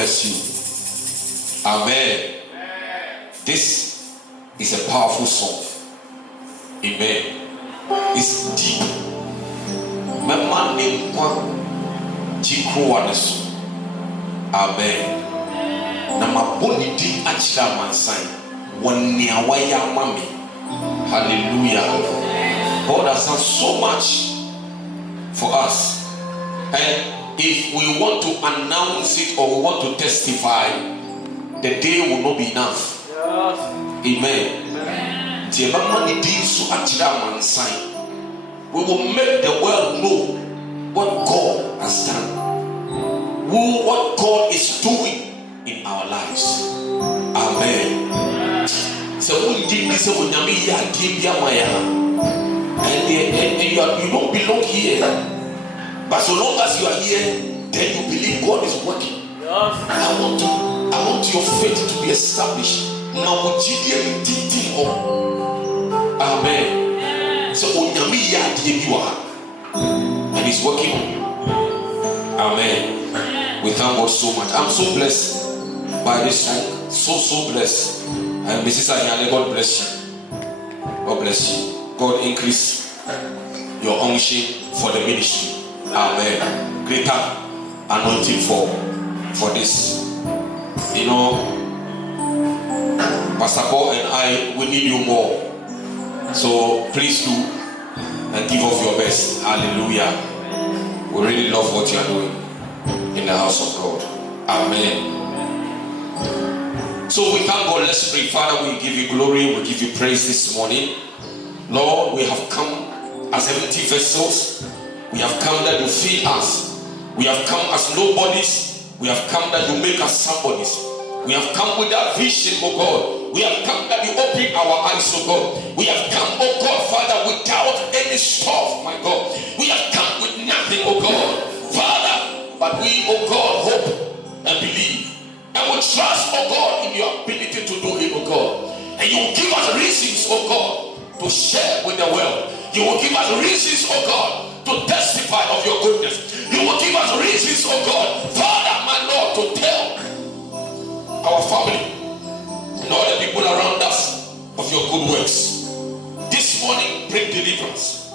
bless you. Amen. This is a powerful song. Amen. It's deep. Amen. Hallelujah. God has done so much for us. And if we want to announce it or we want to testify, the day will not be enough. Amen. We will make the world know what God has done, what God is doing in our lives. Amen. So and you don't belong here, but so long as you are here, then you believe God is working. I want your faith to be established. Amen. So and He's working on you. Amen. We thank God so much. I'm so blessed by this song. So blessed. And Mrs. Anyale, God bless you. God bless you. God increase your unction for the ministry. Amen. Greater anointing for this. You know, Pastor Paul and I, we need you more. So please do and give of your best. Hallelujah. We really love what you are doing in the house of God. Amen. So we thank God. Let's pray. Father, we give you glory. We give you praise this morning. Lord, we have come as empty vessels. We have come that you fill us. We have come as nobodies. We have come that you make us somebodies. We have come with that vision, oh God. We have come that you open our eyes, oh God. We have come, oh God, Father, without any stuff, my God. We have come with nothing, oh God, Father. But we, oh God, hope and believe. And we trust, oh God, in your ability to do it, oh God. And you will give us reasons, oh God, to share with the world. You will give us reasons, oh God, to testify of your goodness. You will give us reasons, oh God, Father, my Lord, to tell our family and all the people around us of your good works. This morning, bring deliverance.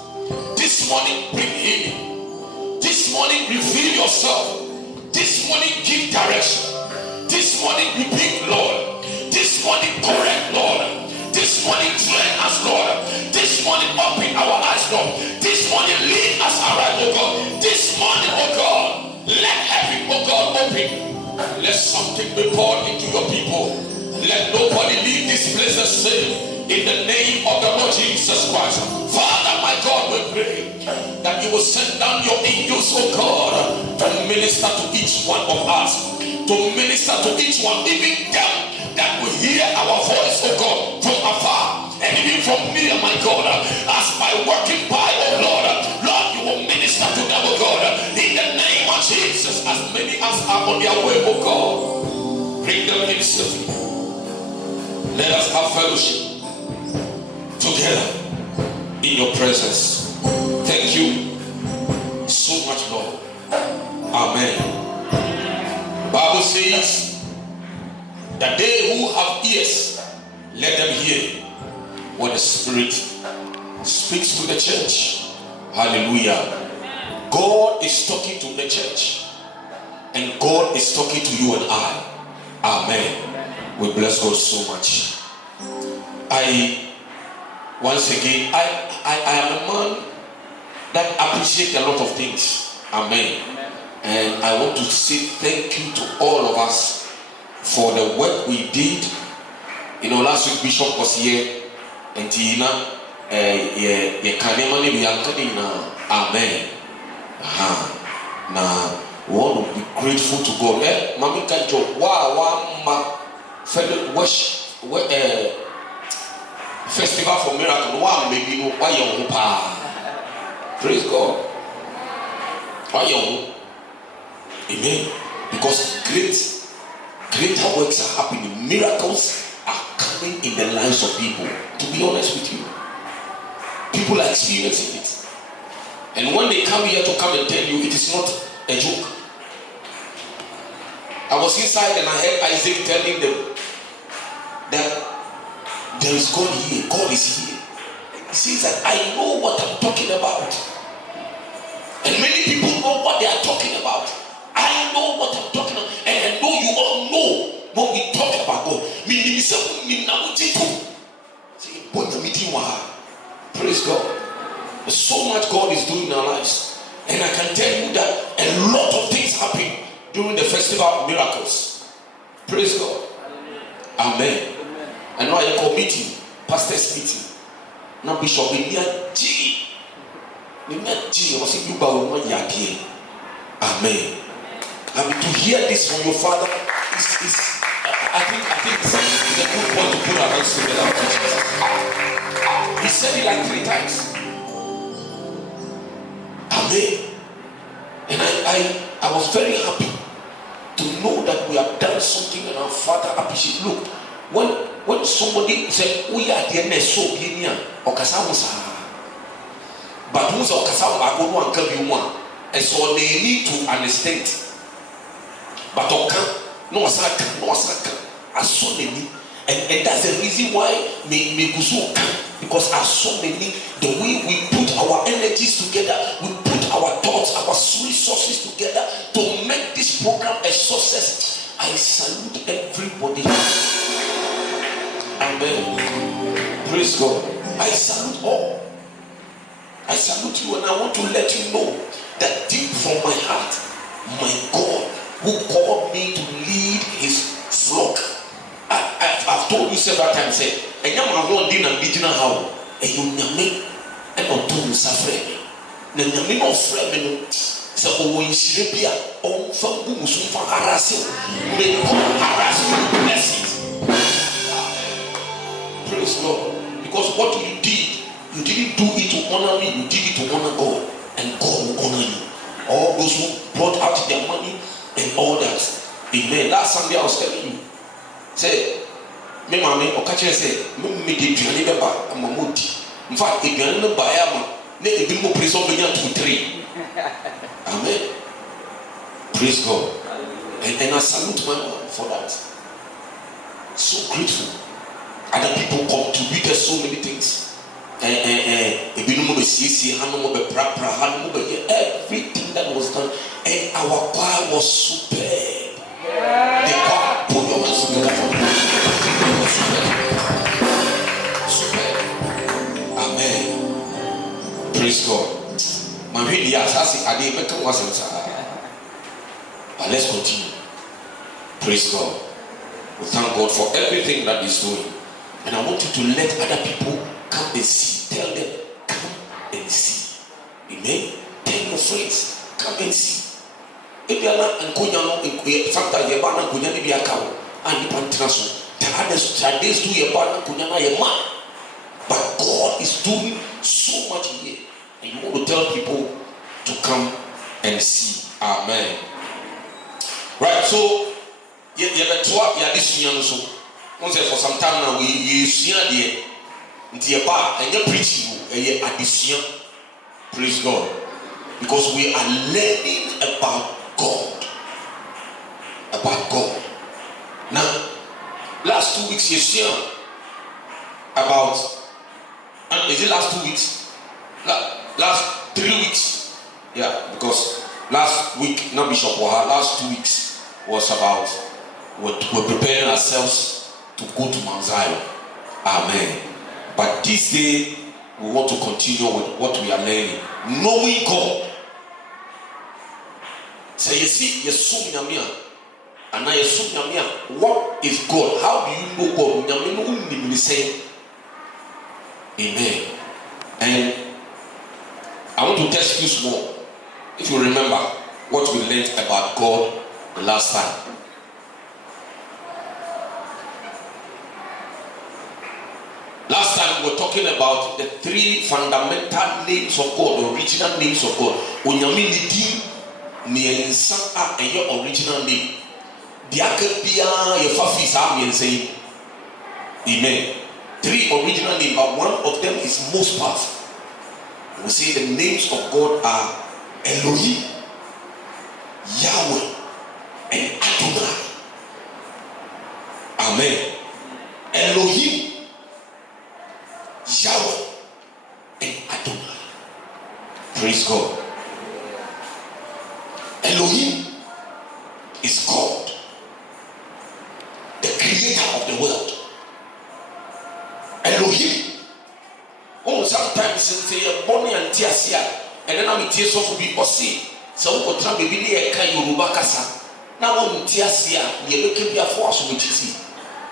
This morning, bring healing. This morning, reveal yourself. This morning, give direction. This morning, rebuke, Lord. This morning, correct, Lord. This morning, train us, Lord. This morning, open our eyes, Lord. This morning, lead us aright, oh God. This morning, oh God, let heaven, oh God, open. Let something be poured into your people. Let nobody leave this place the same. In the name of the Lord Jesus Christ. Father, my God, we pray that you will send down your angels, oh God, to minister to each one of us. To minister to each one, even them that will hear our voice, oh God, from afar. And even from near, my God, as by working by, oh Lord, Lord, you will minister to them, oh God, in the name of Jesus. As many as are on their way, oh God, bring them in safely. Let us have fellowship together in your presence. Thank you so much, Lord. Amen. The Bible says that they who have ears, let them hear what the Spirit speaks to the church. Hallelujah. God is talking to the church, and God is talking to you and I. Amen. We bless God so much. Once again, I am a man that appreciates a lot of things. Amen. And I want to say thank you to all of us for the work we did. You know, last week Bishop was here, and Tina, amen. Now, we want to be grateful to God. Mami Kancho, Festival for Miracle. Praise God. Amen. Because greater works are happening. Miracles are coming in the lives of people. To be honest with you, people are experiencing it. And when they come here to come and tell you, it is not a joke. I was inside and I heard Isaac telling them that there is God here. God is here. He says that I know what I'm talking about. And many people know what they are talking about. I know what I'm talking about. And I know you all know when we talk about God. Praise God. There's so much God is doing in our lives. And I can tell you that a lot of things happen during the festival of miracles. Praise God. Amen. And now I call meeting, pastor's meeting. Now Bishop India G. Amen. I mean, to hear this from your father is I think it's a good point to put our hands together. He said it like 3 times. Amen. And I was very happy to know that we have done something and our father appreciates. Look, when somebody said we are the next so or Kasamusa, but who's or Kasam Agono and Kabiuma, and so they need to understand. But no asaka, as so many, and that's the reason why me because as so many, the way we put our energies together, we put our thoughts, our resources together to make this program a success. I salute everybody. Amen. Praise God. I salute all. I salute you, and I want to let you know that deep from my heart, my God, who called me to lead his flock. I've told you several times, say, and you are one dinner, beginner how, and you name and not to suffer. Then you may not frame so when Shripia, all from Bumus for harassing, may harass you, bless it. Praise God. Because what you didn't do it to honor me, you did it to honor God, and God will honor you. All those who brought out their money and all that. Amen. Last Sunday I was telling you, say, me mama or catch say, me did you never I'm a moody. In fact, if you're not by Ama, let it be more praise over 2-3. Amen. Praise God. And I salute my mom for that. So grateful. Other people contributed so many things. Everything that was done, and our choir was superb. The choir, put your hands together for me. Superb. Amen. Praise God. But let's continue. Praise God. We thank God for everything that He's doing. And I want you to let other people come and see. Tell them, come and see. Amen. Tell your friends, come and see. If you are not and sometimes you're not going to be a cow and you can transfer. Traditions do your partner, but God is doing so much here. And you want to tell people to come and see. Amen. Right, so you have this young so. For some time now, we see the bar and you're preaching addition. Praise God. Because we are learning about God. About God. Now, last 2 weeks, you see about, is it last 2 weeks? Last 3 weeks. Yeah, because last week, not Bishop Waha, last 2 weeks was about we're preparing ourselves to go to Mount Zion. Amen. But this day, we want to continue with what we are learning. Knowing God. So you see, and what is God? How do you know God? Amen. And I want to test you small. If you remember what we learned about God the last time. Last time we were talking about the 3 fundamental names of God, the original names of God. Onyame nidi ni ensa a your original name. Diaka bia ye fa fi sa me say. Amen. 3 original names, but one of them is most powerful. We say the names of God are Elohim, Yahweh, and Adonai. Elohim is God, the creator of the world. Elohim. Oh, sometimes say a bonny and tiasia, and then I'm tears of be or see. So what time be a Yoruba Kasa. Now on tiasia, you look at your force which is it.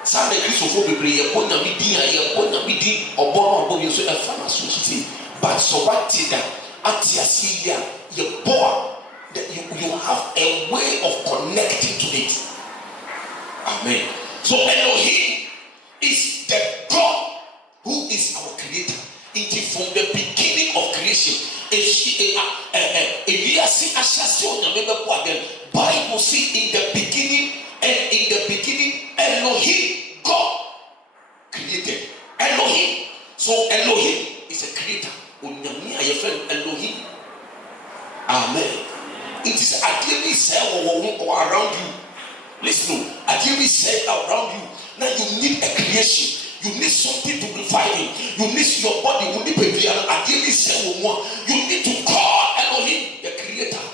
Sunday Christopher be a bona media, a bona midi, or born of you, a pharmacy. But so what did that? At tiasia, you born that you have a way of connecting to it. Amen. So Elohim is the God who is our creator. It is from the beginning of creation. Bible see in the beginning, and in the beginning Elohim, God created. Elohim. So Elohim is a creator. Elohim. Amen. It is ideally said or around you. Listen, ideally said around you. Now you need a creation. You need something to revive you. You need your body. You need ideally said you need to call Elohim, the creator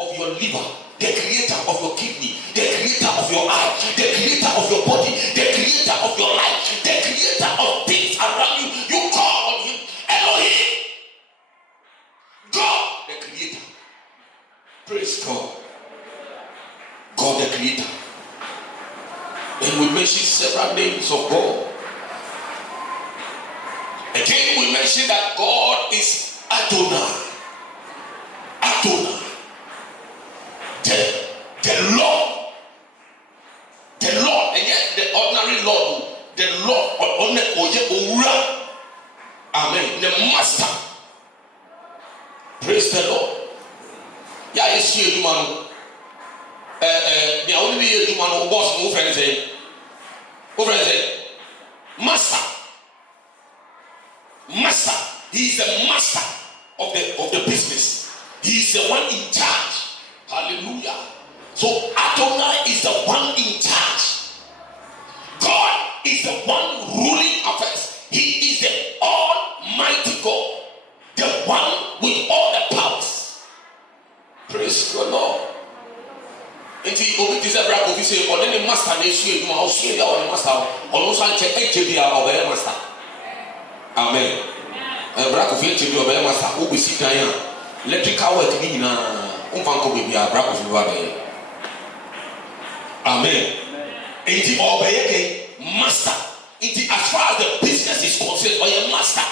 of your liver, the creator of your kidney, the creator of your eye, the creator of your body, the creator of your life, the creator of things around you. You call on him, Elohim, God, the creator. Praise God. God, the creator. And we mention several names of God. Again, we mention that God is Adonai. Adonai. The Lord. The Lord. And yet the ordinary Lord. The Lord. Amen. The Master. Praise the Lord. Yeah, you see a man. The only human who boss move and say, Master. Master. He is the master of the business. He is the one in charge. Hallelujah. So Adonai is the one in charge. God is the one ruling affairs. He is the almighty God, the one with all the powers. Praise the Lord. And the Obi say, or any master they see you, or see the master, or also check HBR or master. Amen. Black of it to do a master who will sit down. Electrical work in Umfanko baby, a black of you. Amen. And the obey master. As far as the business is concerned, or your master,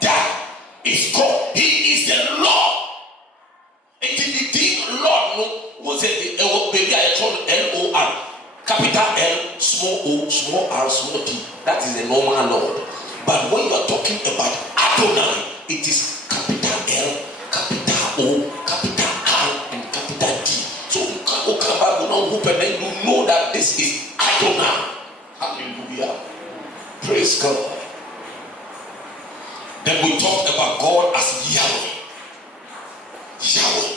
that is God. He is the Lord. And the thing Lord was it baby I told Lord. Capital L, small o, small r, small t. That is the normal Lord. But when you are talking about Adonai, it is capital L, capital O, capital R, and capital D. So you can't come back and then you know that this is Adonai. Hallelujah. Praise God. Then we talked about God as Yahweh. Yahweh.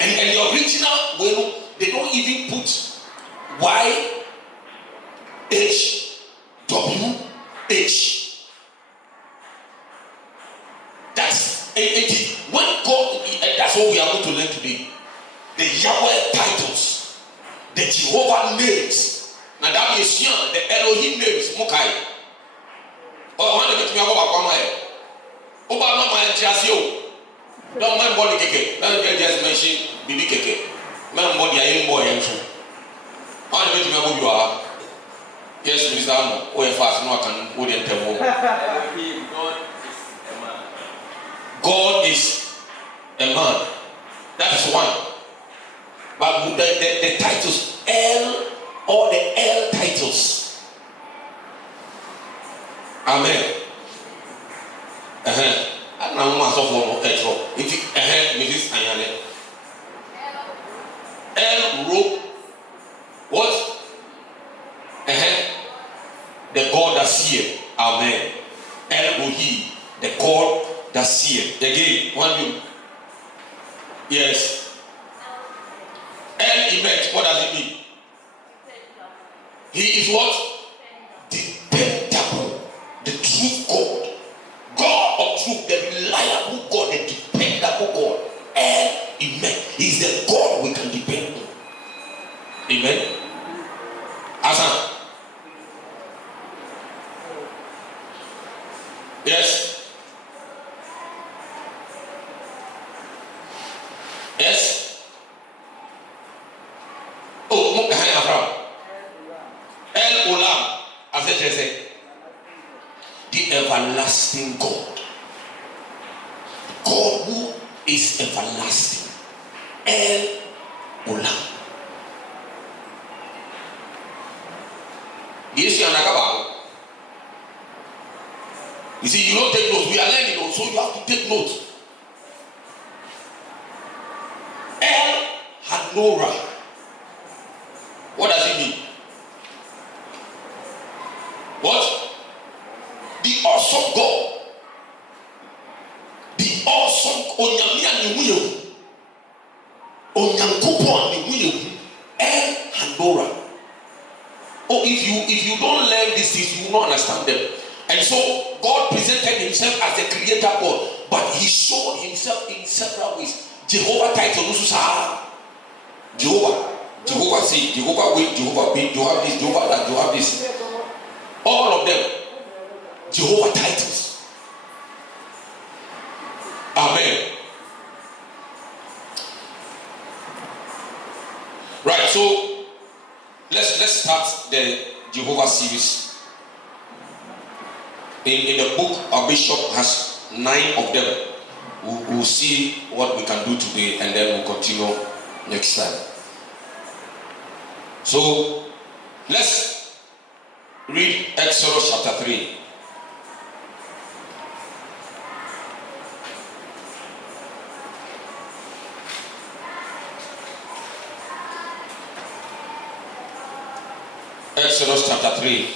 And the original, well, they don't even put Y, H, W, H. That's it. When God, and that's what we are going to learn today. The Yahweh titles, the Jehovah names. Now that is young, the Elohim names, Mokai. Oh, I want to get me a Oba no man just you. Don't man body keke. Let me just mention Bibi keke. Man body I boy and so. I want to get me a you are. Yes, Mr. Amo. Oh, fast no can wouldn't tell. God is a man. That is one. But the titles L, or the L titles. Amen. I'm not so for Etro. Mrs. Ayane. L rope. What? The God that seeth. Amen. Elohim, the God that seeth. Again, one you. Yes. El Emet, what does it mean? He is what? Dependable. The true God. God of truth, the reliable God, the dependable God. El Amen. He's the God we can depend on. Amen. Asa. Yes. Yes. Oh, mo behind Abraham. El Olam. As I say, the everlasting God. God who is everlasting. El Olam. Yes, you are. You see, you don't take notes. We are learning, so you have to take notes. El Hanora. What does it mean? What? The awesome God. The awesome Onyamia Nimuyo. Onyankopo Nimuyo. El Hanora. Oh, if you don't learn these things, you will not understand them. And so God presented himself as the creator God, but he showed himself in several ways. Jehovah title, Jehovah say, Jehovah wait, Jehovah be, you have this, Jehovah that, you have this. All of them, Jehovah titles. Amen. Right, so let's start the Jehovah series. In the book, our bishop has 9 of them. We'll see what we can do today, and then we'll continue next time. So let's read Exodus chapter 3. Exodus chapter 3.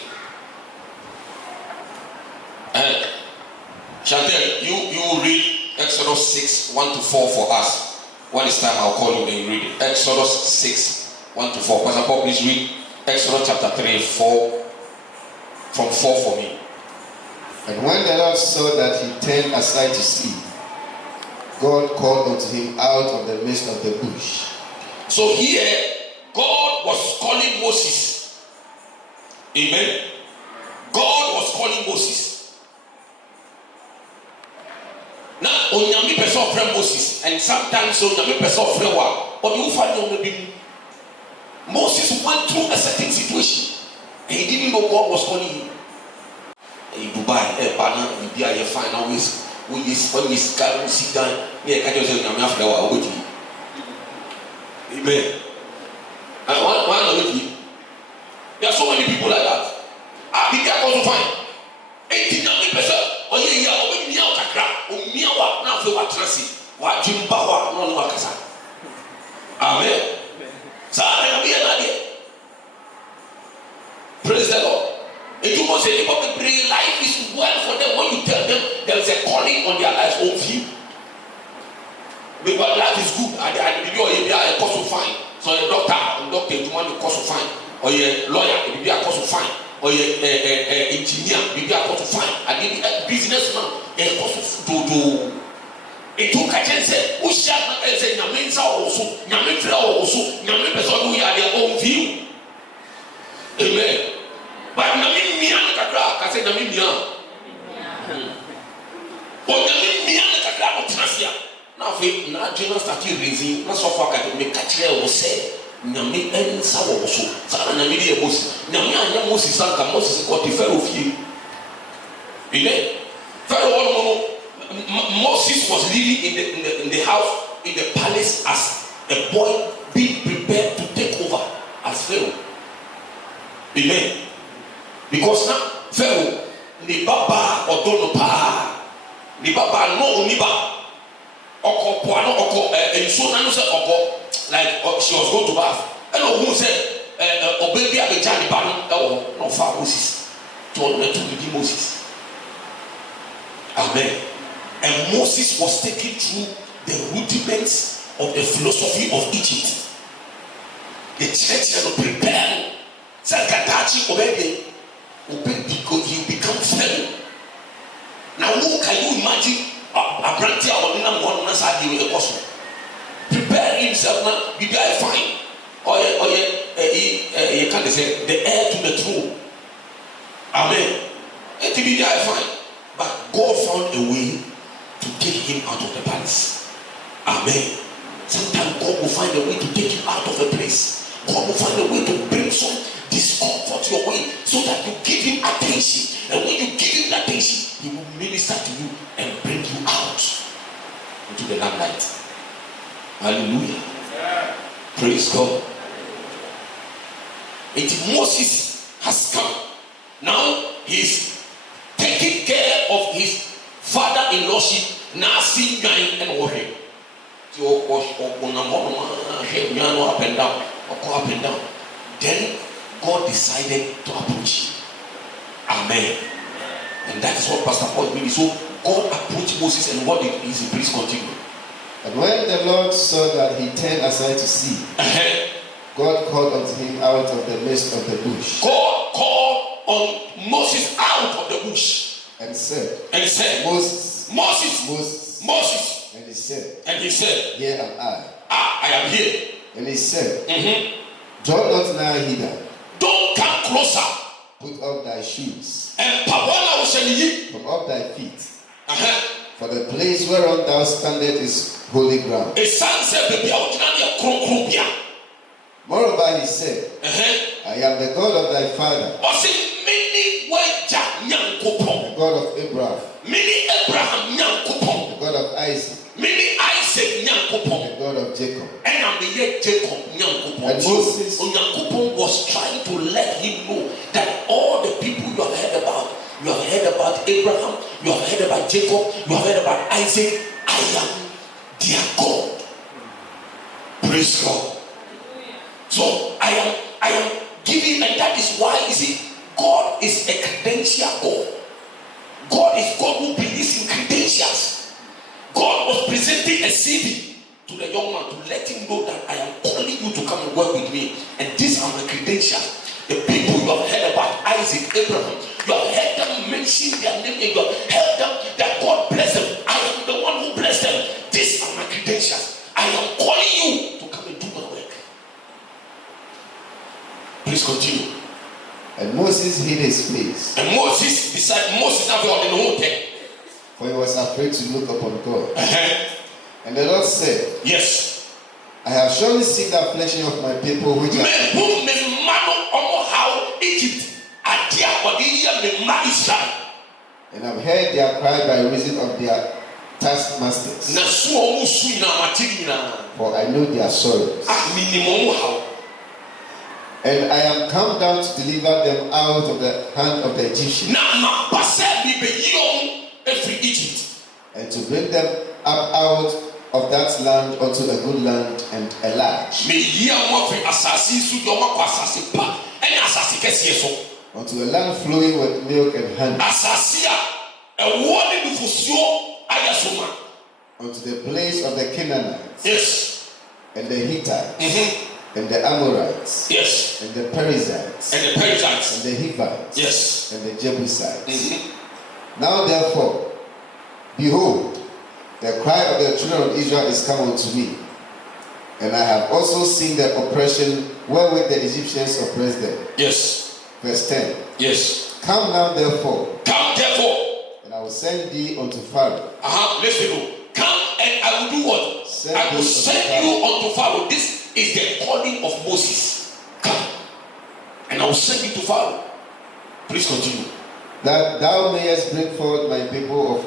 Chantel, you read Exodus 6, 1 to 4 for us. When it's time, I'll call you and you read it. Exodus 6, 1 to 4. Pastor Paul, please read Exodus chapter 3, 4, from 4 for me. And when the Lord saw that he turned aside to see, God called unto him out of the midst of the bush. So here, God was calling Moses. Amen. God was calling Moses. Now, Onyami person friend Moses, and sometimes Onyami person friend wa. But you find maybe Moses went through a certain situation, and he didn't know God was calling him. In Dubai, Bana, India, you find always when you sit down, yeah, can't you say Onyami after wa wait. Amen. And one of it, there are so many people like that. Did they also find 18% or yeah, or meow kakra, or meow now for what transit, what Jim Bawa, no Wakasa. Amen. So I be an idea. Praise the Lord. If you want to say people life is well for them when you tell them there is a calling on their lives on view. Because life is good, and you are a course of fine. So a doctor, you want to course of fine, or a lawyer, you be a course of fine. Or a engineer, maybe I got to find. I did a businessman, a cost to it took a chance. Who shall say Yamensa also, Yamitra also, Yamepeson, we are their own view. Amen. But Namin Mian Kakra, I said Namin Mian. But Namin Mian Kakra of Tracia. Now, if not, General started raising, not so far, I make a chair was said. Nyame ensa wo so sa na nyame de Moses nyame anya Moses anka Moses ko te Pharaoh fie ile Pharaoh Moses was living in the house in the palace as a boy being prepared to take over as Pharaoh. Amen. Because now Pharaoh ni baba odono pa ni baba no oniba oko poano oko enso na no se oko like she was going to bath. And who said, "Oh baby, I be Johnny Bannon." Oh, no, for Moses. To honor to be Moses. Amen. And Moses was taken through the rudiments of the philosophy of Egypt. The church had to prepare. Zakatachi obey. Because you become Pharaoh. Now, who can you imagine? A branch of one Nasa, you will also. himself now, you guys fine. You can't say the heir to the throne. Amen. And to be there fine. But God found a way to take him out of the palace. Amen. Sometimes God will find a way to take you out of a place. God will find a way to bring some discomfort your way so that you give him attention. And when you give him attention, he will minister to you and bring you out into the limelight. Hallelujah. Yeah. Praise God. And Moses has come. Now he's taking care of his father-in-lawship. Now see and worry. Up and down. Then God decided to approach him. Amen. And that is what Pastor Paul means. So God approached Moses, and what did he say? Please continue. And when the Lord saw that he turned aside to see, God called unto him out of the midst of the bush. God called on Moses out of the bush and said, Moses. And he said, Here am I. I am here. And he said, Draw not nigh hither. Don't come closer. Put up thy shoes and from off thy feet. For the place whereon thou standest is holy ground. Moreover, he said, I am the God of thy father, the God of Abraham, the God of Isaac, the God of Jacob. And Moses was trying to let him know that all the people you have heard about, you have heard about Abraham, you have heard about Jacob, you have heard about Isaac, I am their God. Praise God. So I am giving, and that is why, you see, God is a credential God. God is God who believes in credentials. God was presenting a CD to the young man to let him know that I am calling you to come and work with me. And these are my credentials. The people you have heard about, Isaac, Abraham, you have heard them mention their name, and you have heard them that God bless them. I am the one who blessed them. These are my credentials. I am calling you to come and do my work. Please continue. And Moses hid his face. And Moses have the whole thing. For he was afraid to look upon God. And the Lord said, Yes, I have surely seen the affliction of my people which are and I've heard their cry by reason of their taskmasters. For I know their sorrows. And I am come down to deliver them out of the hand of the Egyptians. And to bring them up out of that land unto a good land and a large. Unto a land flowing with milk and honey. Unto the place of the Canaanites. Yes. And the Hittites. And the Amorites. Yes. And the Perizzites. And the Perizzites. And the Hivites. Yes. And the Jebusites. Now therefore, behold, the cry of the children of Israel is come unto me. And I have also seen the oppression wherewith the Egyptians oppressed them. Yes. Verse 10. Yes. Come now therefore. Come therefore. And I will send thee unto Pharaoh. Let's go. Come and I will do what? I will send you unto Pharaoh. This is the calling of Moses. Come. And I will send you to Pharaoh. Please continue. That thou mayest bring forth my people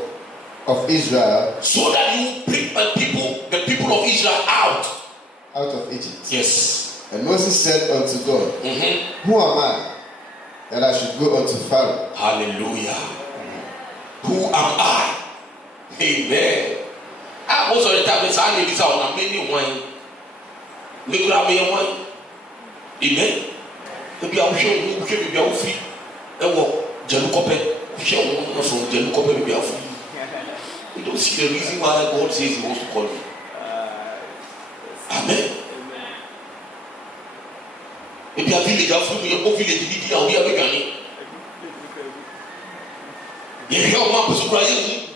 of Israel. So that you bring my people, the people of Israel out of Egypt. Yes. And Moses said unto God, Who am I that I should go unto Pharaoh? Hallelujah. Who am I? Amen. Most of the time, it's only this out. Many wine. We grab me wine. Amen. Maybe I'll show you. Maybe I'll free. And what? Jalukope. Show me from Jalukope. Maybe I'll free. You don't see the reason why God says He wants to call you. Amen. Maybe a village of food, your village, we are beginning. You hear my person.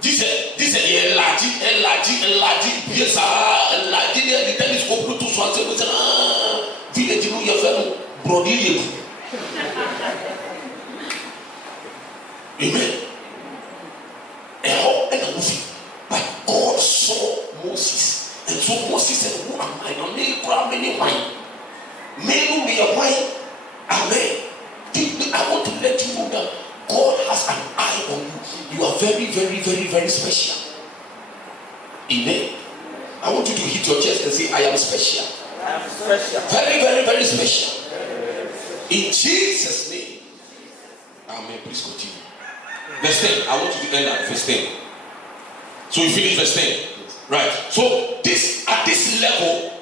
This is a large, yes, a large Amen. But God saw Moses, and so Moses said, "Who am I? No me grab any wine. Me no be a wine." Amen. I want to let you know that God has an eye on you. You are very, very, very, very special. Amen. I want you to hit your chest and say, "I am special." I am special. Very, very, very special. In Jesus' name. Amen. Please continue. Verse 10. I want you to end at verse 10. So you finish verse 10. Right. So this at this level,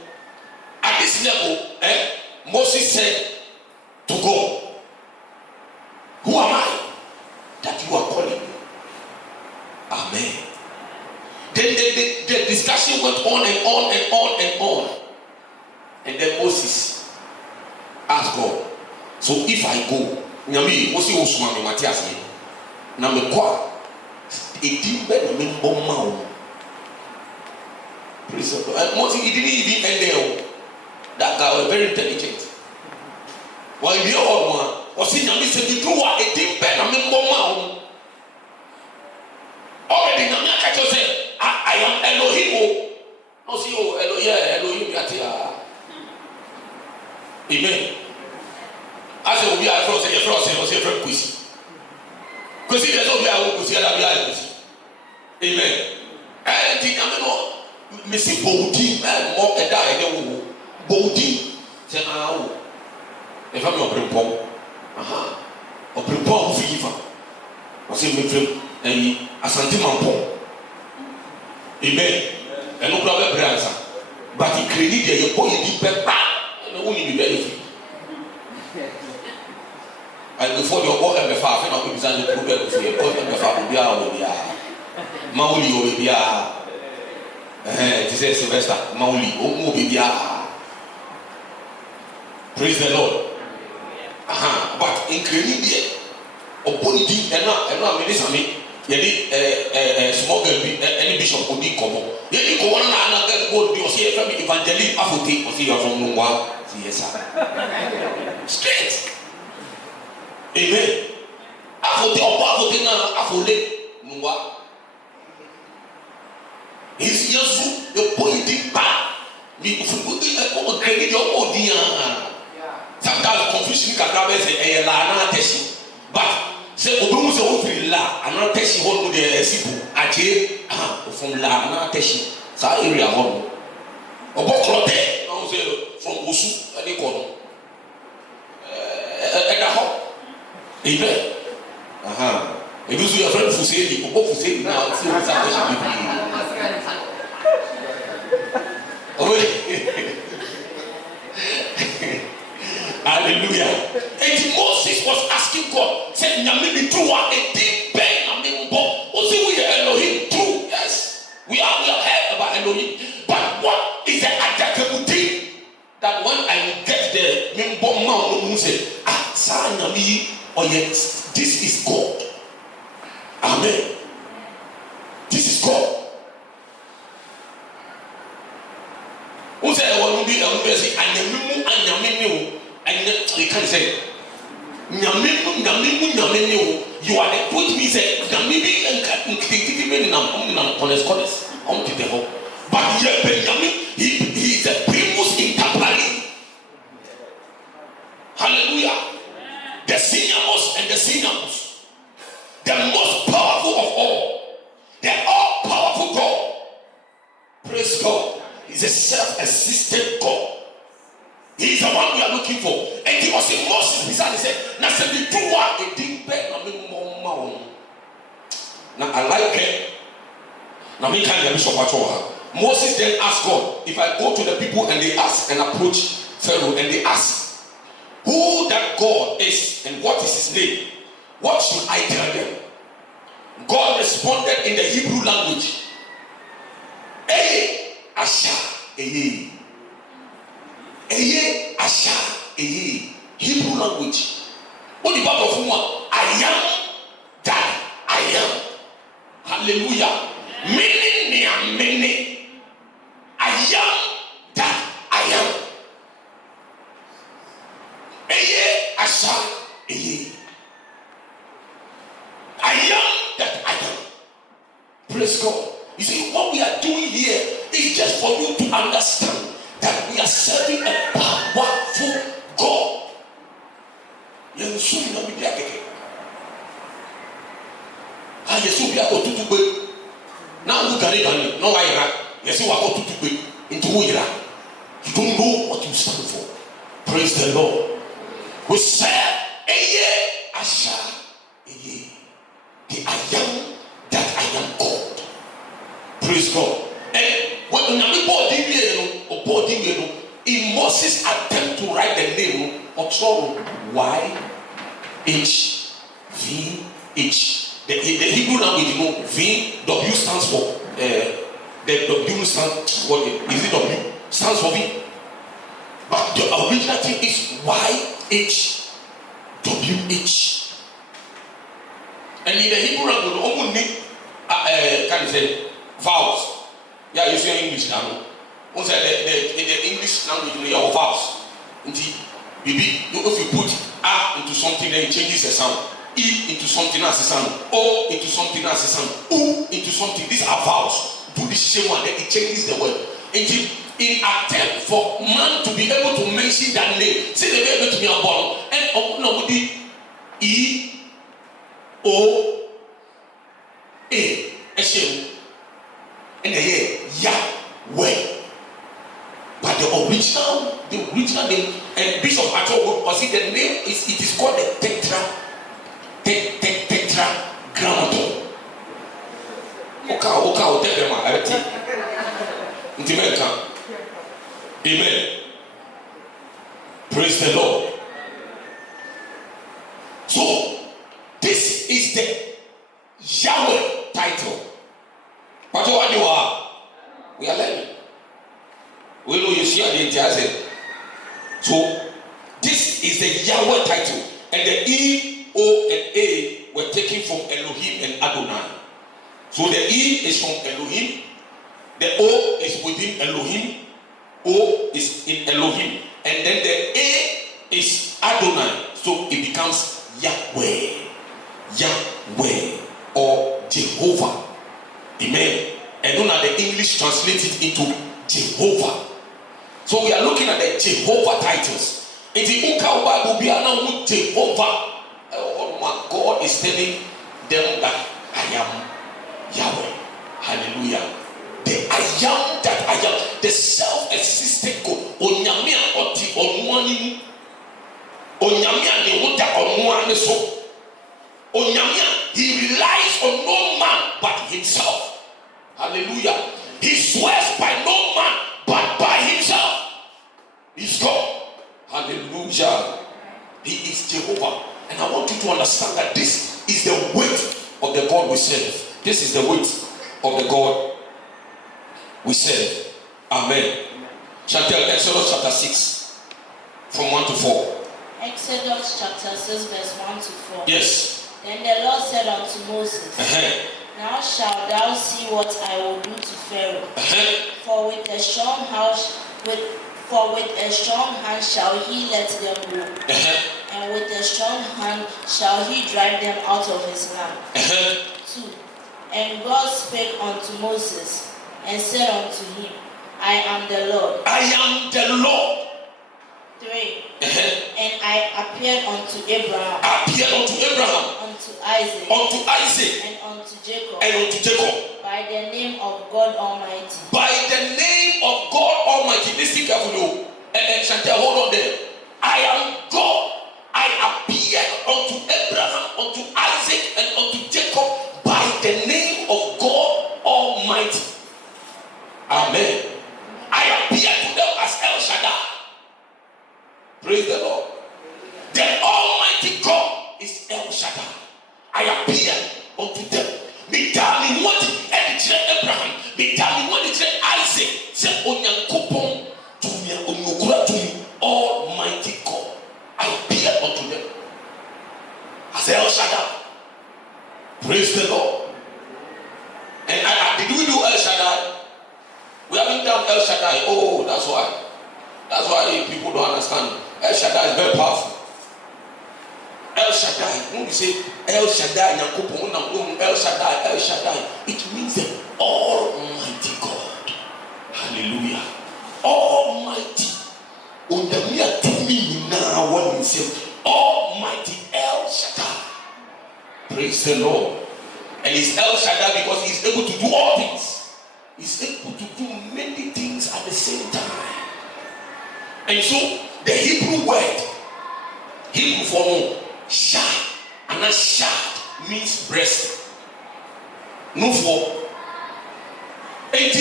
Moses said to God, "Who am I that you are calling me?" Amen. Then the discussion went on and on and on and on. And then Moses asked God, "So if I go, Nyami, Moses will swim in Matthias me. Na me kwa edimbe na me mboma o." Praise the Lord. Moses, he didn't even end there. That guy was very intelligent. While the other one was saying, "Nyami said the true one edimbe na me mboma o." Already Nyami akacho say, I am Elohim. No see you Elohim yatia. Amen. I said, "We are frozen, Kwesi. Kwesi, there's no be a Kwesi, amen." And the Ameno, Missy Bodi, and more a die, Bodi, say, "Ah, if I'm your Brimpom, or Brimpom fever, or say, Mitrim, and Asante Mampom." Amen. And no problem, Branza. But he created a boy in the pepper, and only be very free. And before your work and the father, I will be done the problem for your work and the father will be out. Mauli will be out. This is Sylvester. Mauli will be out. Praise the Lord. But in creating a body and not ministry. Yedi small girl bi any bishop odi komo yedi ko wana na ga go di o see from evangelist afote o see you from nwa yes sir straight. Amen. Afote na afole nwa is yesu the boy di pa mi fu go credit your odi ya sometimes confusion kakra be say la na attention but say obimu say o free la ana teshi ho no de sibu aje from la ana teshi sa area ho no obokrote no say from osu ani ko no eda ho amen ebi so your friend fuseli obofuseli na say o sa teshi bibi hallelujah. And Moses was asking God, said, "Nyami be true, a deep pain, Nyami mbo." Oh, see, we are Elohim true. Yes, we have heard about Elohim. But what is the adjectivity that when I get there, mbo man will say, "Sa Nyami, oh yes, this is God." Amen. This is God. Who said, "I want to be say, Anyamimu." And you can't say, "Nyamimu, you are the put me say, Nyamibi and honest, on to the whole." But yet, Benjamin, he is a primus inter pares. Hallelujah. The senior most and the senior most, the most powerful of all, the all powerful God. Praise God. He's a self-existent God. He is the one we are looking for. And he was in Moses. He said, "Now say the true one, it didn't pay no more." Now I like it. Now me can't be bishop at all. Moses then asked God, "If I go to the people and they ask and approach Pharaoh and they ask who that God is and what is his name, what should I tell them?" God responded in the Hebrew language. Eye Asha Eye. Eye Asha Eye. Hebrew language. What the Bible for one? I am that I am. Hallelujah. Meaning me and meaning. I am that I am. Eye Praise God. You see, what we are doing here is just for you to understand that we are serving a powerful God. Now look at it, no I yes, you are going to be into you don't know what you stand for. Praise the Lord. We serve a year Asha a year. The I am that I am God. Praise God. And when in Moses attempt to write the name of Torah, YHVH. The Hebrew language, you know, VW stands for the W stands what is it? W stands for V. But the original thing is YHWH. And in the Hebrew language, almost need can you say vowels? Yeah, you see English now. Once the English language, you have vowels. Indeed, if you put A into something, then it changes the sound. E into something as a sound, O into something as a sound, U into something. These are vowels. Do the same one, then it changes the word. In attempt for man to be able to mention that name, say the baby to me about and no with the E O A and the Yahweh. But the original name, and Bishop Ato was it the name is it is called the Tetragrammaton. Amen. Praise the Lord. So this is the Yahweh title. But what you are, we are learning. We know you see the entire. So this is the Yahweh title, and the E, O, and A were taken from Elohim and Adonai. So the E is from Elohim, the O is within Elohim, O is in Elohim, and then the A is Adonai. So it becomes Yahweh, Yahweh, or Jehovah. Amen. And then the English translates it into Jehovah. So we are looking at the Jehovah titles. In the Uka Bible, we are now with Jehovah. Oh my God is telling them that I am Yahweh. Hallelujah. The I am that I am. The self-existent God. Onyamia oti onwani. Onyamia ne wuta onwani so. Onyamia, he relies on no man but himself. Hallelujah. He swears by no man but by himself. He's God. Hallelujah. He is Jehovah. And I want you to understand that this is the weight of the God we serve. This is the weight of the God we serve. Amen. Chantel, Exodus chapter 6, from 1 to 4. Exodus chapter 6, verse 1 to 4. Yes. Then the Lord said unto Moses, Now shalt thou see what I will do to Pharaoh. For with a strong hand shall he let them go. And with a strong hand shall he drive them out of his land. 2. And God spake unto Moses, and said unto him, I am the Lord. I am the Lord. 3. And I appeared unto Abraham. Unto Isaac. And unto Jacob. By the name of God Almighty. By the name of God Almighty. Listen carefully. And Chantel, hold on there. I am God. I appeared unto Abraham, unto Isaac, and unto Jacob by the name of God Almighty. Amen. I appeared to them as El Shaddai. Praise the Lord. The Almighty God is El Shaddai. I appeared unto them. Me tell me what Abraham. Me tell me what Isaac. Say Onyankopon to me, Onyokura to me, Almighty God. I appeared unto them as El Shaddai. Praise the Lord. And did we do El Shaddai? We haven't done El Shaddai. Oh, that's why. That's why people don't understand. El Shaddai is very powerful. El El Shaddai. When we say El Shaddai, El Shaddai, El Shaddai, it means the Almighty God. Hallelujah. Almighty. Almighty El Shaddai. Praise the Lord. And it's El Shaddai because he's able to do all things. He's able to do many things at the same time. And so the Hebrew word, Hebrew form shad, and that shad means breast. No for. And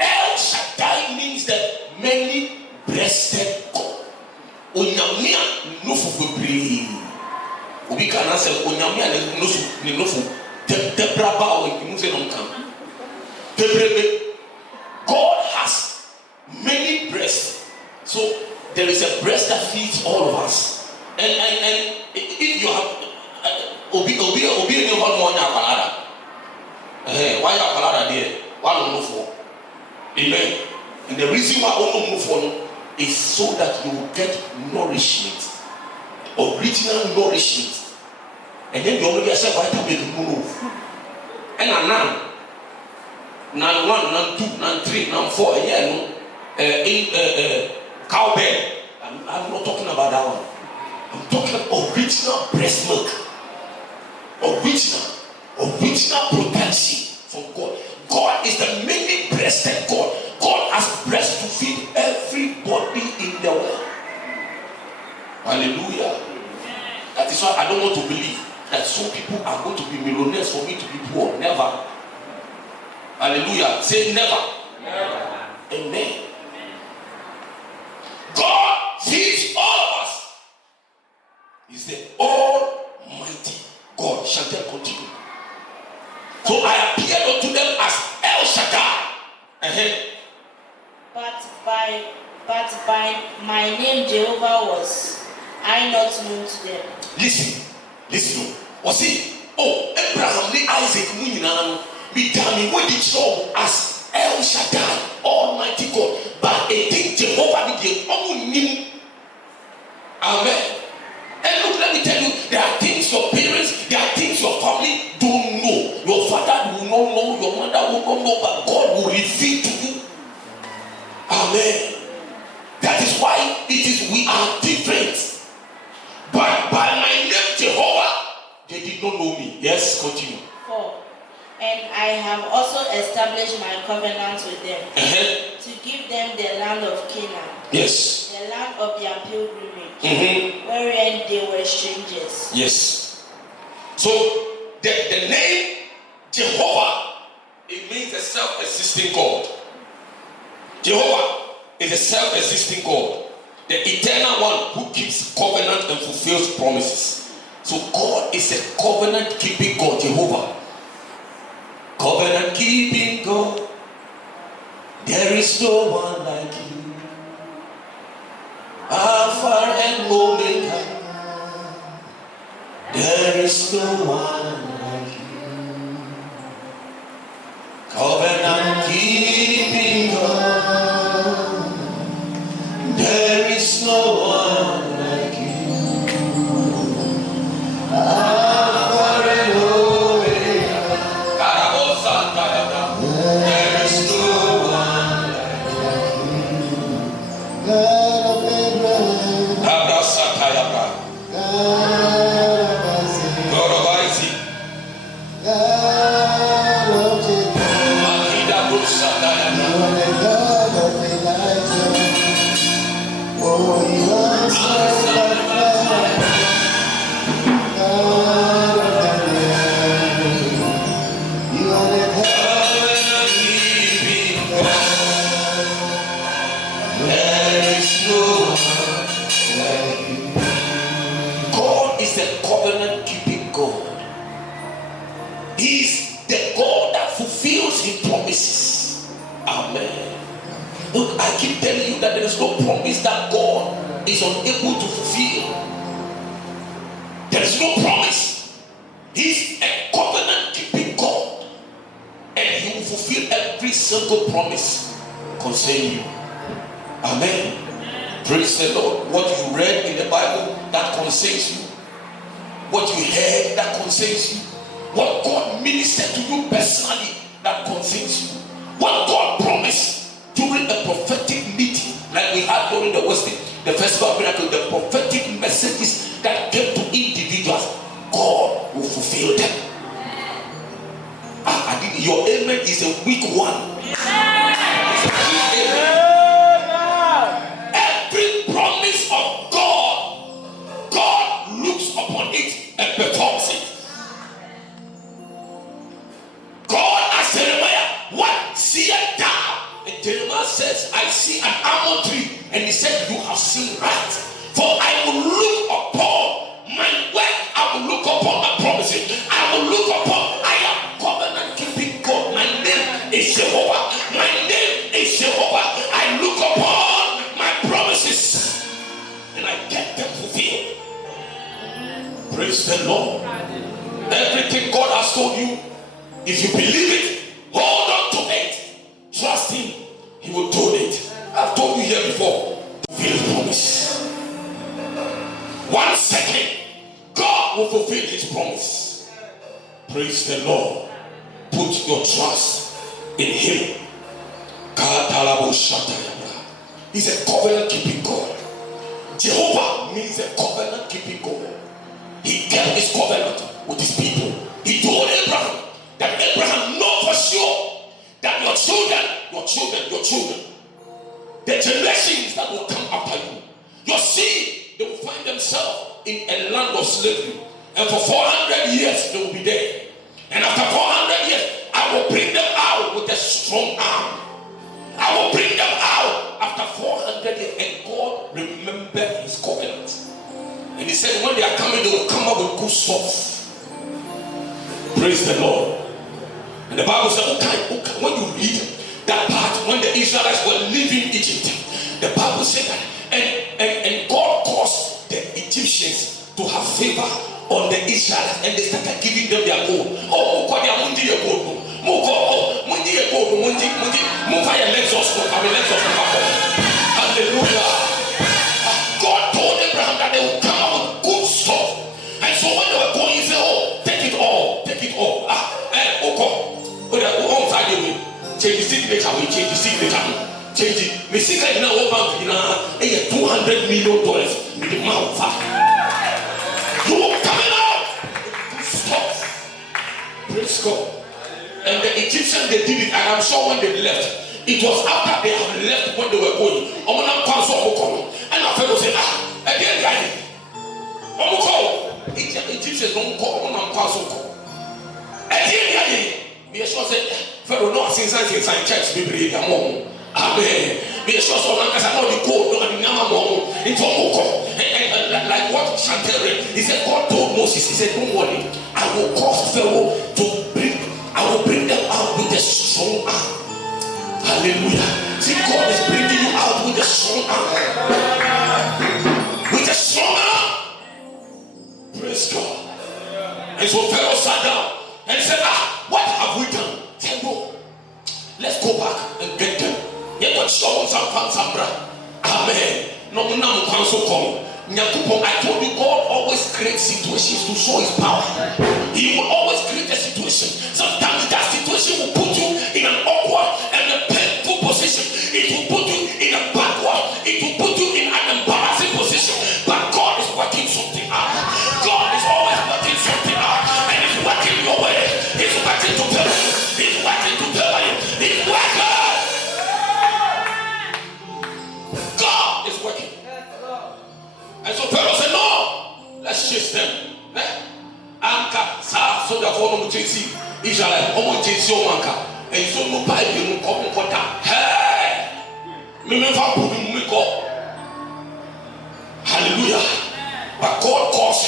El Shaddai means that many breasted God. Onyamia no for breathe. Obi can say onyamia no for the braba or you say no come. God has many breasts. So there is a breast that feeds all of us. And if you have obi any one akwalada. Why akwalada there? Why no for? Amen. And the reason why I move on is so that you will get nourishment, original nourishment. And then you only get vitamin move. And now, now 1, now 2, now 3, now 4, cowbell. I'm not talking about that one. I'm talking original breast milk. Original protection from God. God is the many-breasted God. God has breast to feed everybody in the world. Hallelujah. That is why I don't want to believe that some people are going to be millionaires for me to be poor. Never. Hallelujah. Say never. Never. Amen. God feeds all of us. He's the Almighty God. Shall I continue? So I appeared unto them as El Shaddai. But by my name Jehovah was I not known to them. Listen. Was it? Oh, Abraham, Isaac, we tell me what did show as El Shaddai, Almighty God. But a thing Jehovah became only. Amen. And look, let me tell you, there are things your parents, there are things your family don't know. Your father will not know, your mother will not know, but God will reveal to you. Amen. That is why we are different. But by my name Jehovah, they did not know me. Yes, continue. 4. And I have also established my covenant with them to give them the land of Canaan. Yes. The land of their pilgrimage, wherein they were strangers. Yes. So the name Jehovah, it means a self-existing God. Jehovah is a self-existing God, the eternal one who keeps covenant and fulfills promises. So God is a covenant-keeping God, Jehovah. Covenant-keeping God. There is no one like you. Alpha and Omega. There is no one like you. Covenant-keeping God. There is no one like you. Alpha and Omega. There is no one like you. God of Abraham. God of Isaac. God of Jacob. You are the God of Elijah. Oh, you are so God of Daniel. You are the covenant-keeping God. There is no one like you. God is a covenant-keeping God. He is the God that fulfills His promises. Amen. Look, I keep telling you that there is no promise that God is unable to fulfill. There is no promise. He's a covenant-keeping God, and He will fulfill every single promise concerning you. Amen. Praise the Lord. What you read in the Bible that concerns you, what you heard that concerns you, what God ministered to you personally that concerns you, what God promised during a prophetic meeting like we had during the Festival of Miracles, the prophetic messages that came to individuals, God will fulfill them. Your amen is a weak one. It's a weak amen. Every promise of God, God looks upon it and performs it. God asked Jeremiah, what seest thou? And Jeremiah says, I see an almond tree. And he said, you have seen right. For I will look upon my word, I will look upon my promises, I will look upon, I am covenant keeping God. My name is Jehovah. My name is Jehovah. I look upon my promises and I get them fulfilled. Praise the Lord. Everything God has told you, if you believe it, hold on to it, trust him, he will do it. I've told you here before, fulfill his promise. 1 second, God will fulfill his promise. Praise the Lord. Put your trust in him. He's a covenant keeping God. Jehovah means a covenant keeping God. He kept his covenant with his people. He told Abraham that Abraham know for sure that your children, the generations that will come after you, your seed, they will find themselves in a land of slavery. And for 400 years they will be there. And after 400 years, I will bring them out with a strong arm. I will bring them out after 400 years. And God remembered his covenant. And he said, when they are coming, they will come up with good stuff. Praise the Lord. And the Bible says, okay, when you read that part, when the Israelites were leaving Egypt, the Bible said that, and God caused the Egyptians to have favor on the Israelites, and they started giving them their gold. Oh, God, they are mundi your gold. Mundi your gold. Mundi your Lexus. Hallelujah. God told Abraham that they would come out with good stuff. And so when they were going, he said, oh, take it all. Change the signature, we change the signature. Change it. The secret now over $200 million with the mouth. You are coming out. Stop. Praise God. And the Egyptians, they did it, and I'm sure when they left, it was after they had left when they were going. And I felt say, again, guy. Egyptians don't call. Again, guy. We are sure said, Pharaoh, no, since church, we believe them all. Amen. We are sure so long as I know the code, no, and it's all like what Chantel read. He said, God told Moses, he said, don't worry, I will cause Pharaoh to bring them out with a strong arm. Hallelujah. See, God is bringing you out with a strong arm. With a strong arm. Praise God. And so Pharaoh sat down and said, what have we done? Said, no, let's go back and get them. Amen. I told you, God always creates situations to show his power. He will always create a situation. Sometimes that situation will put you in an awkward and a painful position. It will put you in a backward. It will put you in an embarrassing position. But God is working something out. God is always working something out. And he's working your way. He's working to tell you. He's working to tell you. He's working. God is working. And so Pharaoh said, no, let's chase them. Anka, so the phone of Chelsea, Israel, almost chase your anka. And so no pipe, you come and cut out. Hey, hallelujah. But God caused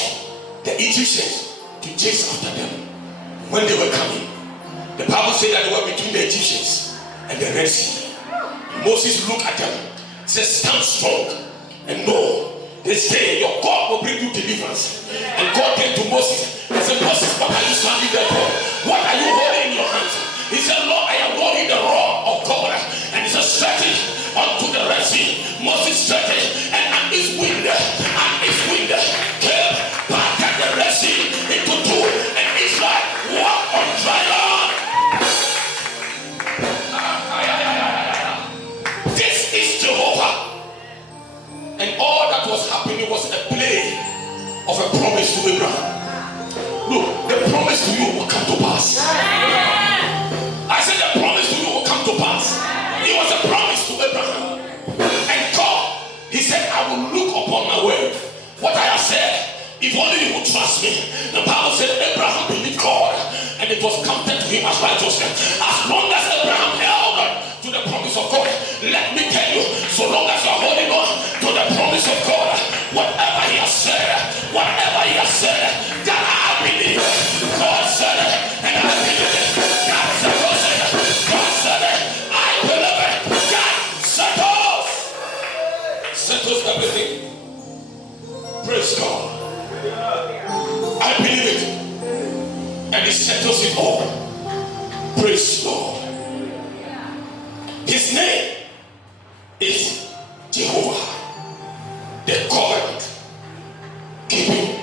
the Egyptians to chase after them when they were coming. The Bible said that they were between the Egyptians and the Red Sea. Moses looked at them, said, stand strong and know. This day your God will bring you deliverance. And God came to Moses and said, Moses, what are you standing there for? What are you holding in your hands? He said, Lord, I am holding the rod of God. And he said, stretch it unto the Red Sea. Moses stretched it, and his wind came back at the Red Sea. So long as you are holding on to the promise of God, whatever He has said, that I believe, God said it, and I believe it. God said it, God said it, I believe it. God settles everything. Praise God. I believe it, and He settles it all. Praise God. His name is Jehovah, the covenant keeping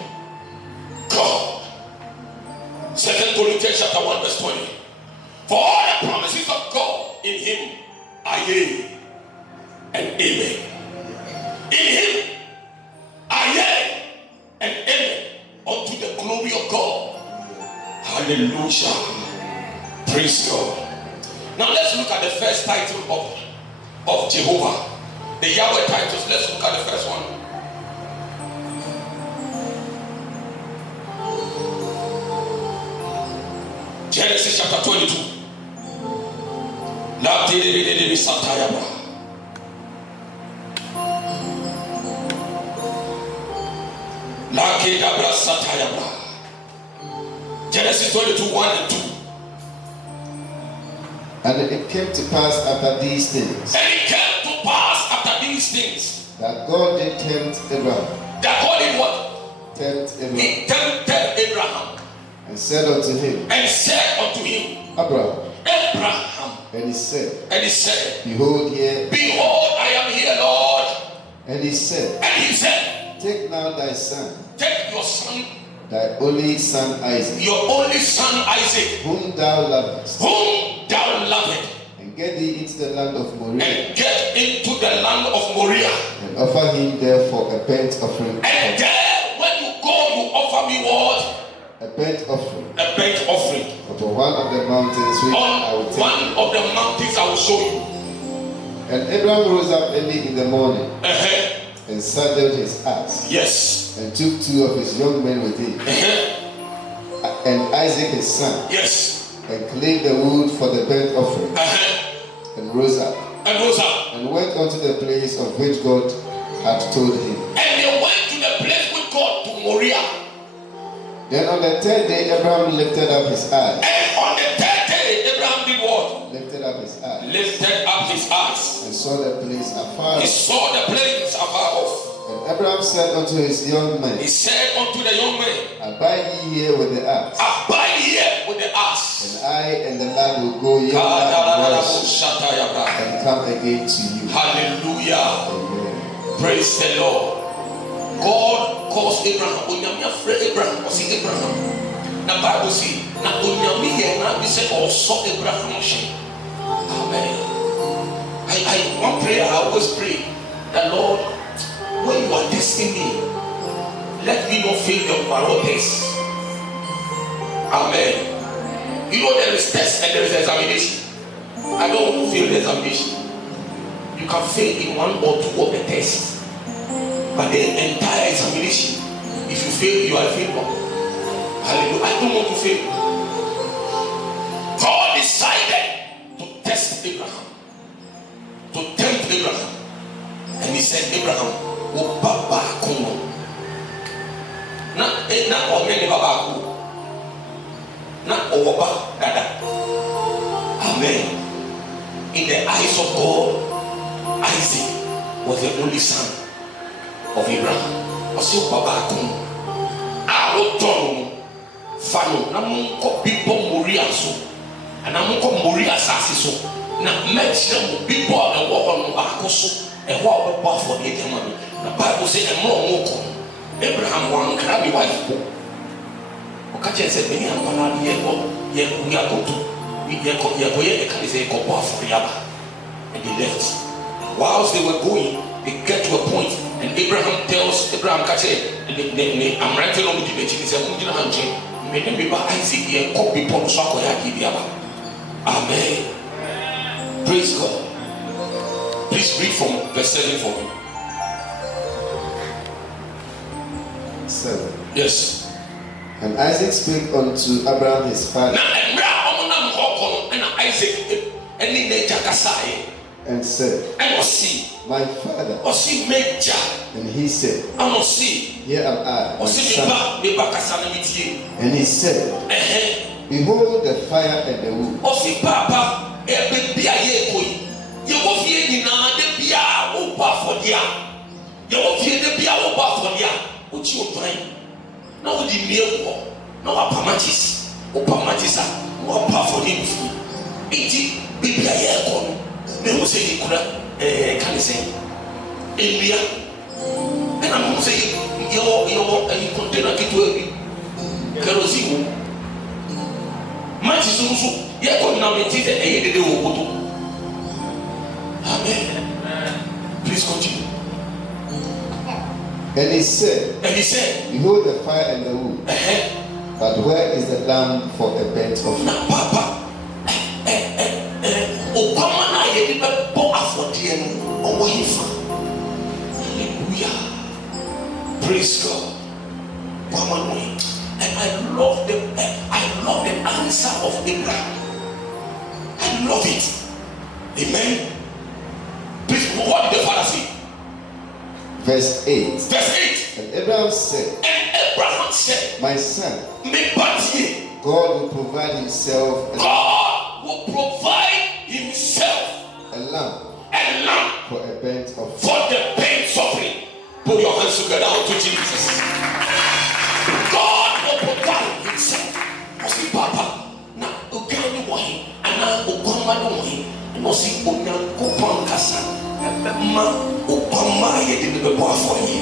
God. 2 Corinthians chapter 1 verse 20. For all the promises of God in Him are yea and amen. In Him are yea and amen unto the glory of God. Hallelujah. Praise God. Now let's look at the first title of Jehovah. The Yahweh titles. Let's look at the first one. Genesis chapter 22. Genesis 22, 1 and 2. And it came to pass after these things that God did tempt Abraham. That God did what? Tempt Abraham. He tempted Abraham. And said unto him, Abraham. And he said, Behold, I am here, Lord. And he said, Take now thy son, take your son, thy only son Isaac, whom thou lovest, and get thee into the land of Moriah, and offer him therefore a burnt offering. And there, when you go, you offer me what? A burnt offering. Upon one of the mountains which I will take. One of the mountains I will show you. And Abraham rose up early in the morning, and saddled his ass. Yes. And took two of his young men with him, and Isaac his son. Yes. And clave the wood for the burnt offering, and rose up, and went unto the place of which God had told him. And they went to the place with God, to Moriah. Then on the third day Abraham lifted up his eyes. And on the third day Abraham did what? Lifted up his eyes. And saw the place afar. He saw the place afar off. And Abraham said unto his young men, He said unto the young men, Abide ye here with the ass. Abide here with the ass. And I and the lad will go yonder and come again to you. Hallelujah. Amen. Praise the Lord. God calls Abraham. Abraham was Abraham. Now Bible see. Now we say also Abraham. Amen. One prayer I always pray that Lord, when you are testing me, let me not fail your parole test. Amen. You know there is test and there is examination. I don't want to fail the examination. You can fail in one or two of the tests. But the entire examination, if you fail, you are a failure. Hallelujah. I don't want to fail. God decided to test Abraham, to tempt Abraham. And He said, Abraham, O Baba Kuno. Not only Baba Kuno. Not Oba Dada. Amen. In the eyes of God, Isaac was the only son of Abraham. Also Baba Kuno. I will turn Fano. Namunko people Moriah so. And Namunko Moriah Sassi so. Now make sure people and walk on Akoso and walk up for the money. The Bible says, and more Abraham one crabby wife. Okacha said, many are going to we are going to say, and they left. Whilst they were going, they get to a point, and Abraham tells Abraham, I'm writing on the debate. He said, Isaac, Amen. Praise God. Please read from verse 7 for me. 7. Yes. And Isaac spake unto Abraham his father, and said, My father. Osi meja. And he said, Amosi. Here am I, my son. And he said, behold the fire and the wood. Osi papa ebia ye koi. Ye wo fie nyina de bia wo ba for dia. Ye wo fie de bia wo ba for dia. Ochi odwan. Na wo di mie wo. Na wa pamachis. O pamachisa. Wo ba for dia. Iti bibia ye ko no. Me wo se di kura kan say India. And I'm saying your container kitwe kerosene. Manchi so ye ko na me ti de de wo koto. Amen. Please continue. And he said, behold the fire and the wood. But where is the lamb for a burnt offering? Papa. Obama na ye be bo afodie no owo yifa. Hallelujah. Praise God. And I love the answer of Abraham. I love it. Amen. Please, what did the father say? Verse 8. Verse 8. And Abraham said, my son, God will provide himself a lamb for a burnt offering. Put your hands together unto Jesus. God will provide himself. I say, Papa, now okay, why? And now Obama don't why? And I say, Obama kasa. Ma Obama ye didn't be born for you.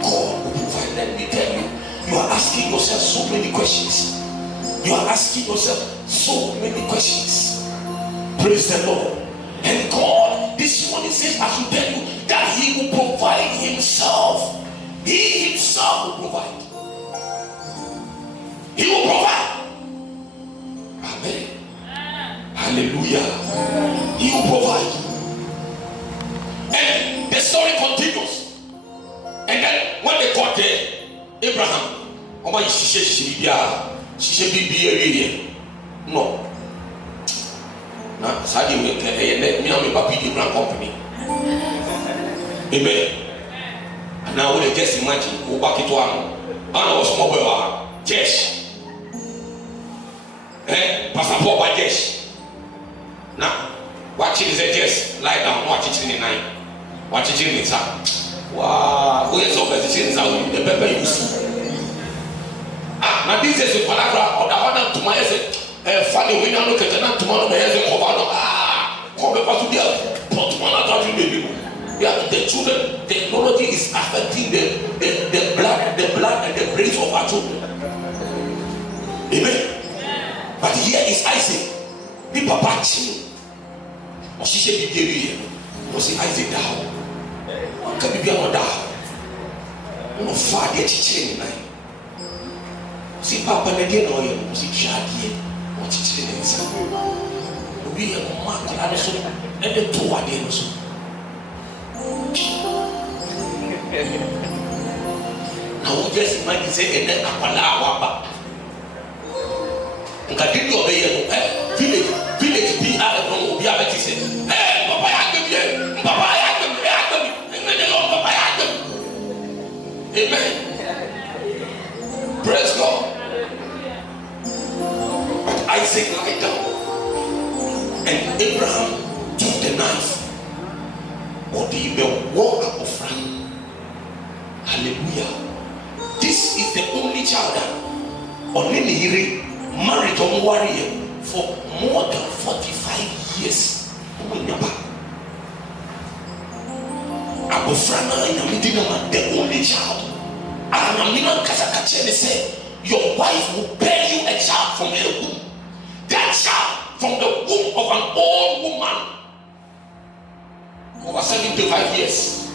God will provide. Let me tell you, you are asking yourself so many questions. You are asking yourself so many questions. Praise the Lord. And God this morning says, I should tell you that he will provide himself. He himself will provide. He will provide. Amen. Hallelujah. He will provide. And the story continues. And then when they got there, Abraham, no. Now, Sadi will tell me I'm a papi brand company. Amen. And now we just imagine go back to one. I was mobile Jesh. Passport by Jesh. Now, watch it is a Jesh. Lie down, watch it in the night. Watch it in the sun. Wow, who is over the things out the pepper you see? Now this is a paragraph or the one to my funny we now look at the tomorrow may have come back to the the children, technology is affecting the blood and the brains of our children. Amen. But here is Isaac. The papa chin. Or she should be here. Was Isaac down? What can be another down? No father chicken. See papa again or you see child here. What chicken is? We have marked and the two are there also. Now just imagine say and then apala wapa. Nkadidi obeye no village PR no obi abeti say papa ya give you papa ya give papa ya give. Amen. Praise God. Isaac lied down and Abraham took the knife. Or the walk of Frank. Hallelujah. This is the only child that only married on warrior for more than 45 years. Abu Frana in the middle, the only child. And Amina Kasakachene said, your wife will bear you a child from her womb. That child from the womb of an old woman. Over 75 years.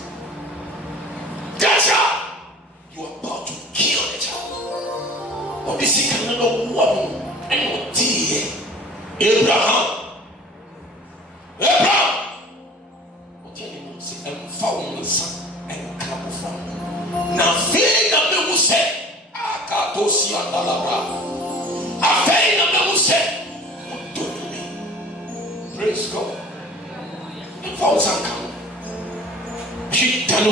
That child, you are about to kill the child. Or this is another woman. And what dear Abraham. What tell you say and found my son and come from. Now feeling that me will say, Akatosi and Dalabra. I feeling that me will say, what do you mean? Praise God. And found some come. hwehwe tano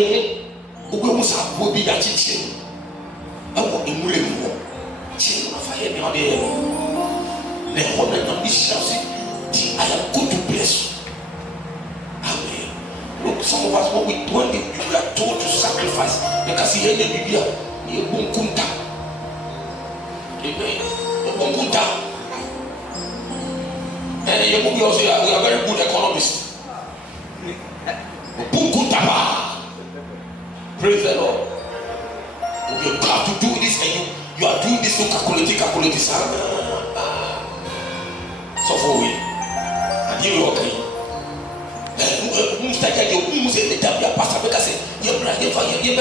ho mu sa bo bi ya chiche awo emure mu chi na fa ye me ode ne ho na na bi shasi I am going to bless you. Amen. Look, some of us, when we are told to sacrifice, you can see any Biblia, you won't come down. Amen. You won't come down. And you will also, we are very good economists. Praise the Lord. You have to do this, and you are doing this, so calculate this. So for we. You okay? Must take your say the tabia pastor because you fundraising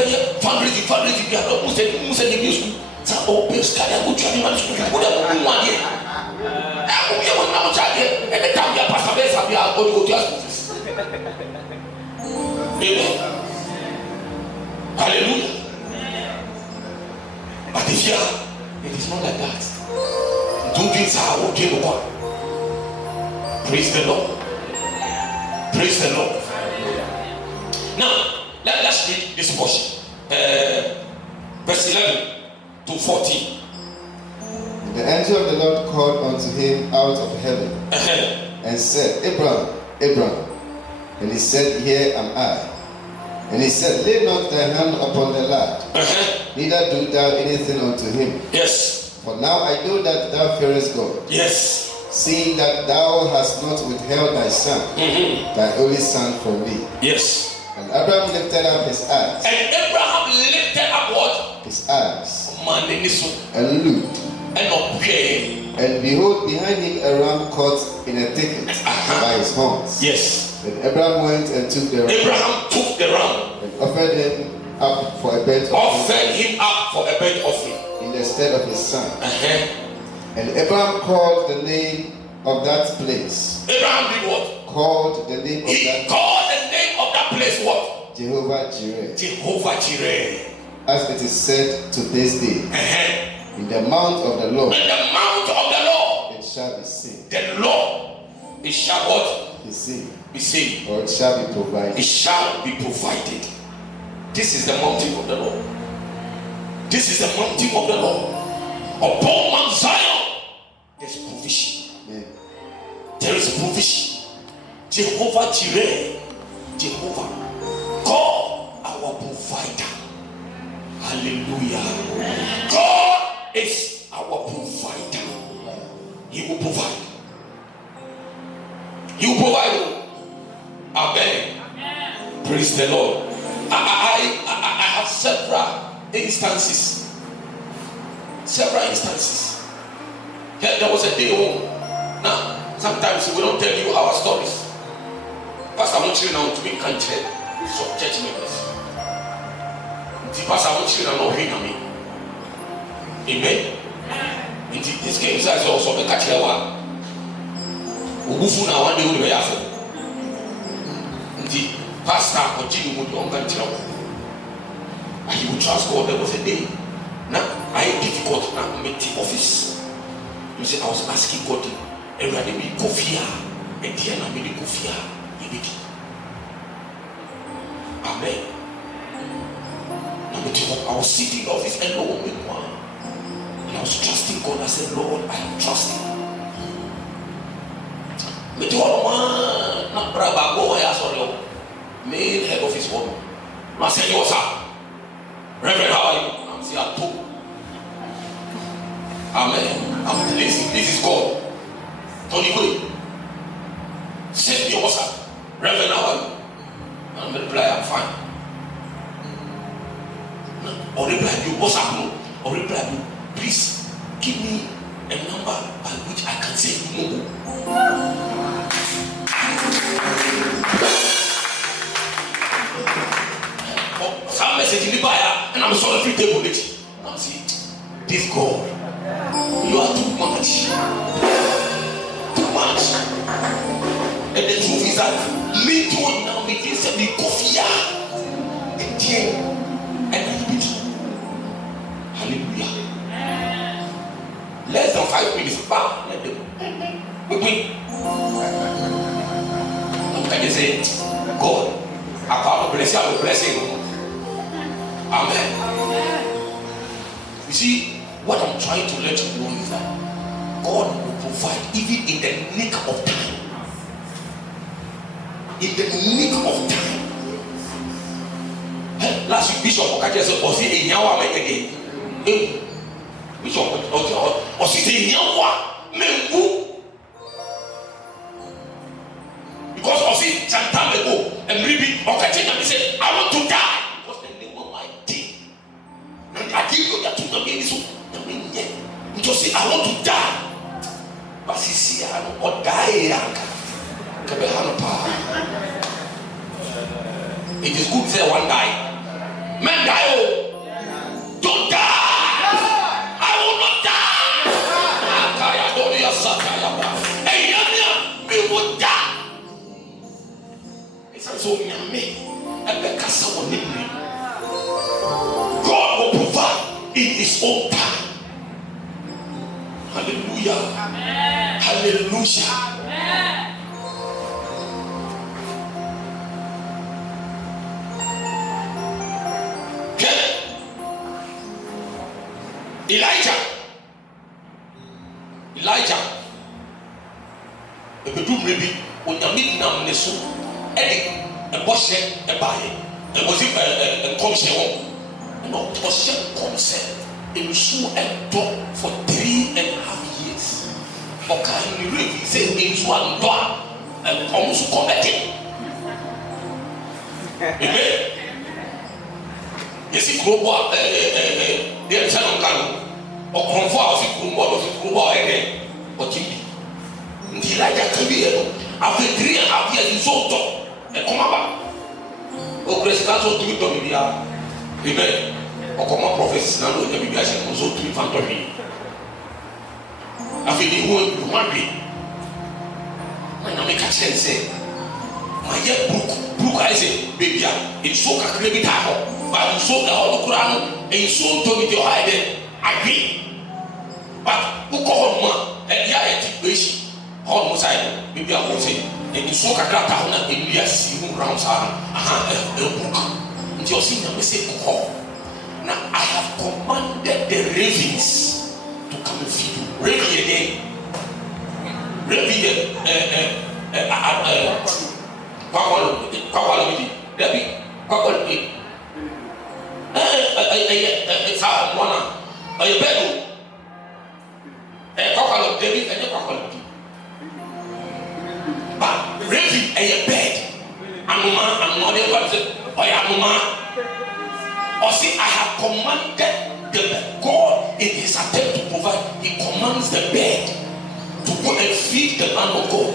you are must the music so open sky go to man school go da one here I go be one now charge and the tabia pastor be sabia go to us. Amen. Hallelujah. But if you it is not like that. Do things how okay go. Praise the Lord. Praise the Lord. Now, let's read this portion. Verse 11 to 14. The angel of the Lord called unto him out of heaven and said, Abraham, Abraham. And he said, Here am I. And he said, Lay not thy hand upon the lad, neither do thou anything unto him. Yes. For now I know that thou fearest God. Yes. Seeing that thou hast not withheld thy son, thy only son from me. Yes. And Abraham lifted up his eyes. And Abraham lifted up what? His eyes. And looked. And behold, behind him a ram caught in a thicket by his horns. Yes. And Abraham went and took the ram. Abraham took the ram. And offered him up for a burnt offering. Offered him up for a burnt offering. In the stead of his son. And Abraham called the name of that place. Abraham did what? Called the name of he called the name of that place what? Jehovah Jireh. Jehovah Jireh. As it is said to this day. In the mount of the Lord. In the mount of the Lord. It shall be seen. The Lord. It shall what? Be seen. Be seen. Or it shall be provided. It shall be provided. This is the mountain of the Lord. This is the mountain of the Lord. Upon Mount Zion, there's provision. Yeah. There is provision. Jehovah Jireh, Jehovah, God, our provider. Hallelujah. God is our provider. He will provide. He will provide. Amen. Praise the Lord. I have several instances. There was a day home. Now, sometimes we don't tell you our stories. Pastor, I want you now to be country. So, church members. Pastor, I want you now to hear me. Amen. In this case, I also be catching one. Ubufu na one day will be after. The pastor continued with your country. And he would trust God. There was a day. Now, I am difficult now to make the office. You see, I was asking God, and I made coffee, and then I made coffee. Amen. I was sitting in the office alone with one. And I was trusting God. I said, Lord, I am trusting. Me to all man, not braba go I sorry. Main head office woman. I said, what's up? Reverend, how are you? I'm saying, two. Amen. This is God. Tony Way. Send me what's up? Reverend, how are you? I'm going to reply, I'm fine. Or reply you, what's up? No. Or reply you, please give me a number by which I can say no. Some message in the buyer, and I'm sorry for the table. I'm saying, this God, you are too much. Too much. And the truth is that me too now begins to be coffee. And I beat you. Hallelujah. Less than 5 minutes. Bam. Let them. We win. Can you say, God, About blessing. Amen. You see, what I'm trying to let you know is that God will provide even in the nick of time. In the nick of time. Last week, Bishop Okache said, "Osi enyawa again." Bishop Osi enyawa mengu. Because Osi some time ago, and maybe Okache said, "I want to die because the name of my day." And I give you that to the ministry. Just say, "I want to die." But see, I don't die. It is good to say one die. Men die, oh, don't die. I will not die. We will die. It's so yummy. God will provide in His own time. Hallelujah. Amen. Hallelujah. Amen. Elijah, a bedroom maybe when you meet now in the soup, Eddie, a bush, a buy, there was a commission, and not was a concern in Sue and dog for 3.5 years. Okay, you really say in one dog and almost connected. Amen. You see, global, the channel can. Or conform to Kumba again, or TV. The Elijah can be after 3.5 years in Soto and come back. Oh, Grace Council to be done. Amen. Or come on, prophets, now look at me, I said, also to be found to me. After the whole one day, when I make a chance, say, my young book, I say, baby, it's so calculated, but you saw the whole Quran, and you saw to me your idea. Agree, but who call one and yeah, it's almost I maybe I will say, and you saw a cat and we are seeing rounds a book until seeing a mistake call. Now I have commanded the ravens to come and feed you. Raven again, Raven, a bedroom, a couple of David and a couple of people. But really, a bed, Anuma, and mother, or Anuma. Or see, I have commanded the God in His attempt to provide, He commands the bed to go and feed the man of God.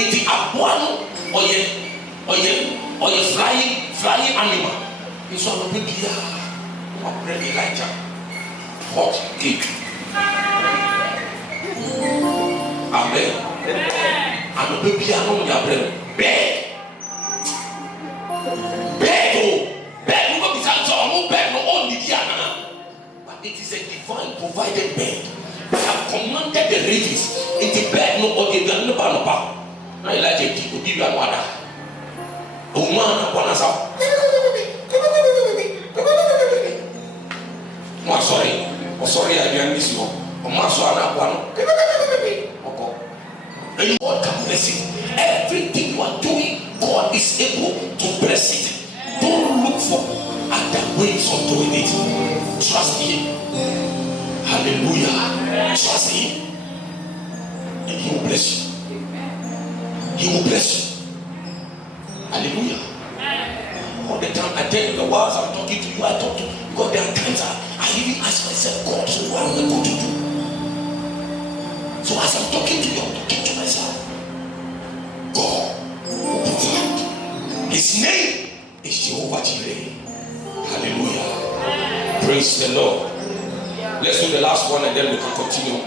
In the Abuano or your flying animal. It's all a big year. Elijah. Hot cake. Amen. I'm a baby. I know your bread. Bed. Oh, bed. You go beside so no bed. No only Diana. But it is a divine provided bed. I have commanded the ravens in the bed. No only the no. I like it. You give you water. Oh man, what is up? Oh, sorry. Oh, sorry, I didn't miss you. Oh, my son, and God can bless it. Everything you are doing, God is able to bless it. Don't look for other ways of doing it. Trust Him. Hallelujah. Trust Him. And He will bless you. He will bless you. Hallelujah. All the time I tell you the words I'm talking to you, I talk to you. Because there are times I even ask myself, God, so what am I going to do? So as I'm talking to you, I'm talking to myself. God will provide. His name is Jehovah Jireh. Hallelujah. Praise the Lord. Let's do the last one and then we can continue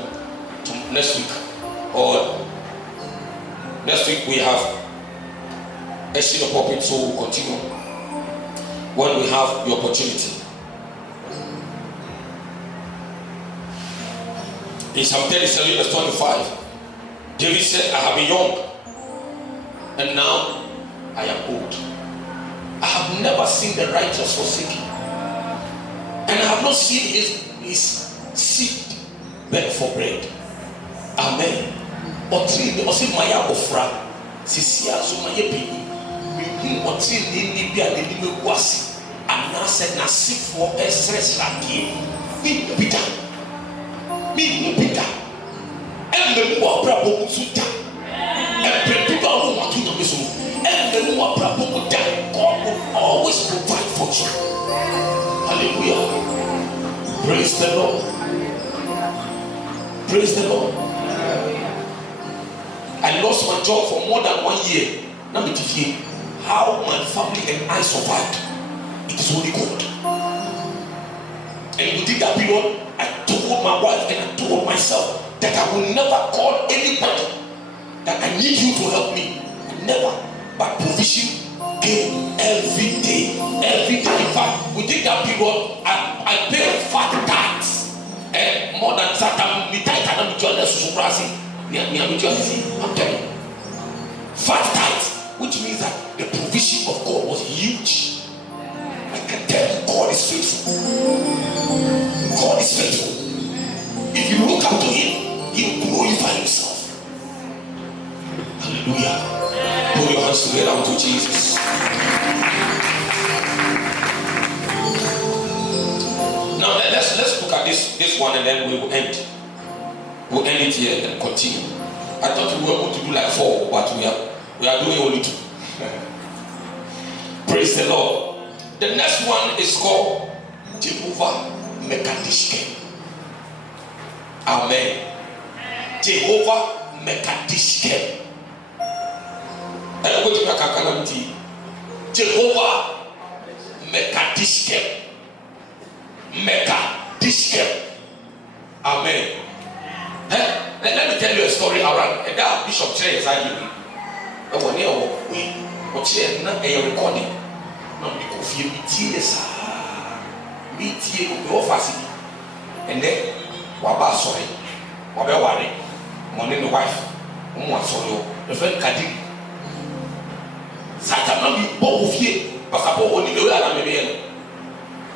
to next week. Or next week we have a senior pulpit, so we'll continue when we have the opportunity. In Psalm 37 verse 25, David said, I have been young and now I am old. I have never seen the righteous forsaken, and I have not seen his seed beg for bread. Amen. Otri osi maya ofra sisia so maye pe mi otri ni bia de me kwasi ana se na sifo esres radie mi bida and the more brabo suta and people who want to know this and the more brabo die. God will always provide for you. Hallelujah. Praise the Lord. Praise the Lord. I lost my job for more than 1 year. Now me tell how my family and I survived. It is only God. And within that period, I told my wife and I told myself that I will never call anybody that I need you to help me. Never. But provision came every day. Every day. In fact, within that period, I paid fat tax. And more than that, I'm telling you. Fat tax, which means that the provision of God was huge. I can tell you, God is faithful. God is faithful. If you look up to him, he will glorify himself. Hallelujah. Put your hands together unto Jesus. Now let's look at this one and then we will end. We'll end it here and continue. I thought we were going to do like 4, but we are doing only 2. Praise the Lord. The next one is called Jehovah Mekadishke. Amen. Jehovah Mekadishke. Jehovah Mekadishke. Mekadishke. Amen. Let me tell you a story around that Bishop Chere Zagi. When you watch it, not a recording. Not because you meet and then Waba sorry, Waba worry, morning the wife, sorry, the friend Kadi. Satan be both here, but I only the way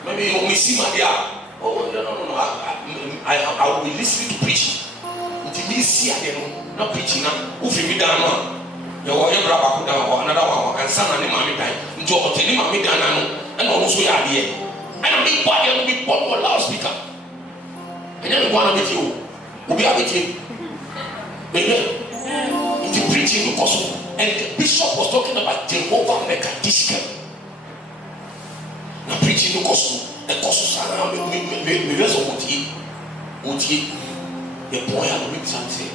maybe you may see my dear. Oh, no, I will be listening to preaching. Until me see again, not preaching now. Who feel down? You are your brother down another one, and son and mammy die. Into a tiny mammy down, and also we are here. And a big body and big bottle loudspeaker. And then one with you will be with you. Amen. Into preaching the gospel. And the bishop was talking about Jehovah Mekadishke. Now preaching the gospel. The gospel around me rest of Muti. The boy had read something.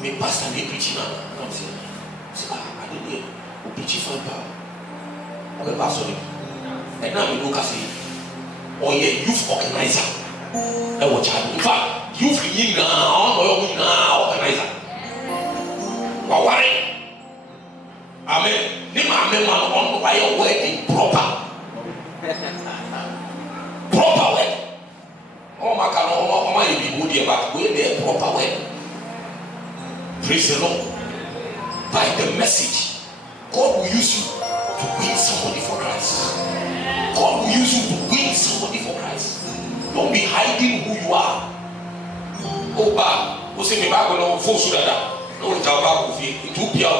Me pastor me preaching now. I'm saying, I don't know. We preaching for power. I'm a pastor. And now we look at it. Oh yeah, youth organizer. In fact, youth organizer. But worry. Amen. Amen. On why your wedding proper. Proper wedding. Oh my God, oh my be good here, but we're there proper wedding. Praise the Lord. By the message, God will use you to win somebody for Christ. God will use you to win somebody for Christ. Don't be hiding who you are. Oh, bah, who say me back when I'm full sugar? No, it's about coffee. It will be a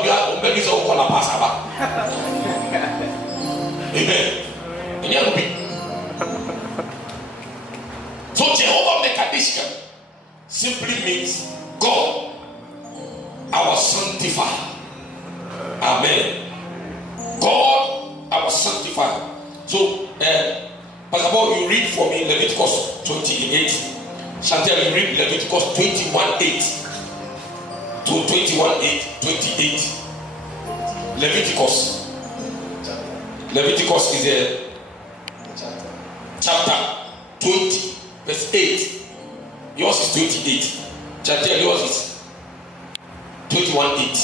very so called a pasaba. Amen. And you will be. So, Jehovah Mekadishke simply means God, our sanctifier. Amen. God, our sanctifier. So, Pastor Paul, you read for me Leviticus 28. Chantel, you read Leviticus 21:8 to 21:28. Leviticus is a chapter 20, verse 8. Yours is 28. Chantel, yours is 21:8.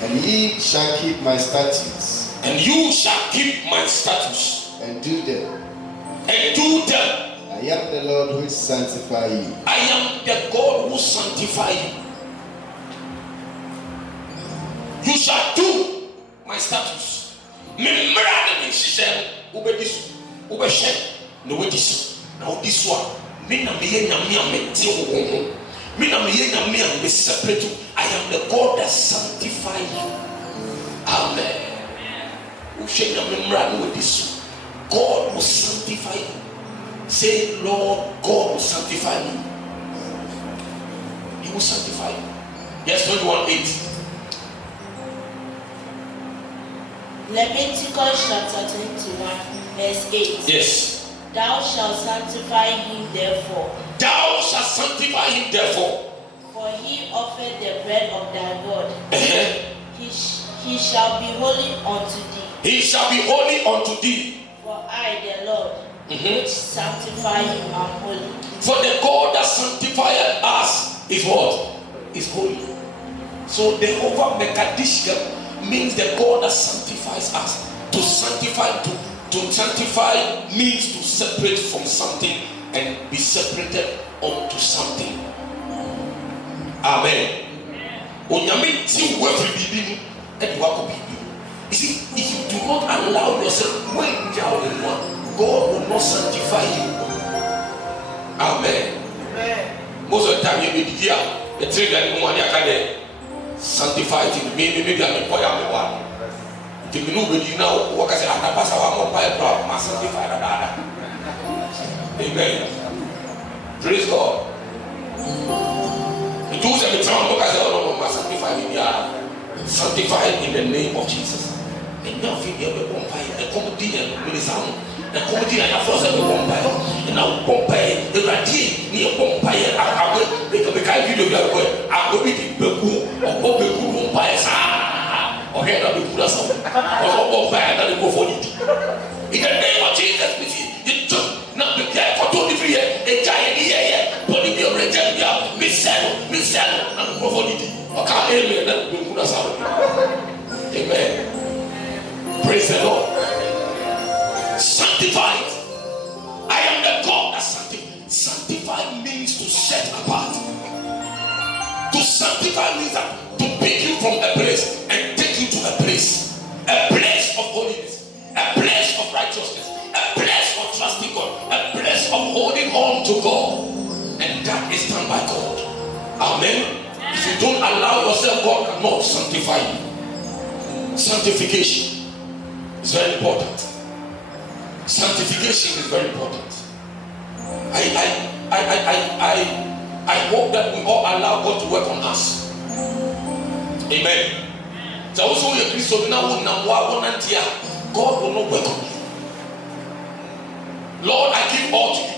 And ye shall keep my statutes. And you shall keep my statutes. And do them. And do them. I am the Lord who sanctify you. I am the God who sanctify you. You shall do my status. Me mra me share ubedisu. Ubeshe no wedisu. Na odisu a me na me nyame a me te wo. Me na me nyame a me separate. I am the God that sanctifies you. Amen. Ushe nyame mra no wedisu. God will sanctify you. Say, Lord, God will sanctify me. He will sanctify you. Yes, 21:8. Leviticus chapter 21, verse 8. Yes. Thou shalt sanctify him therefore. Thou shalt sanctify him therefore. For he offered the bread of thy God. He shall be holy unto thee. He shall be holy unto thee. For I, the Lord, which sanctify you, am holy. For the God that sanctifieth us is what? Is holy. So the Jehovah Mekadishkem means the God that sanctifies us. To sanctify means to separate from something and be separated unto something. Amen. You see, if you do not allow yourself, when God will not sanctify you. Amen. Most of the time you be here, the trade that money I can sanctify it. Maybe I'm a boy, I'm a one. If you know with you now, what I say, I'm a pastor, I'm a boy, I'm sanctified. Amen. Praise God. The Jews at the time look at the other sanctified. Sanctified in the name of Jesus. And now, if you have a vampire, a comedy and minister. The comedy and a force of a vampire, and now vampire, the radiate near vampire. I will make a kind of video. I will be the Beku or Bobeku vampires. Or head of the Buddha, or vampire that will go for it. In the name of Jesus, you took not the care for 23 years, a giant here, but if you're rejected, Miss Saddle, and go for it. Or can't hear me, that will put us out. Amen. Praise the Lord. Sanctified. I am the God that sanctifies. Sanctify means to set apart. To sanctify means that to pick you from a place and take you to a place of holiness, a place of righteousness, a place of trusting God, a place of holding on to God, and that is done by God. Amen. If you don't allow yourself, God cannot sanctify you. Sanctification is very important. Sanctification is very important. I hope that we all allow God to work on us. Amen. So also your Christian now God will not work on you. Lord, I give all to you.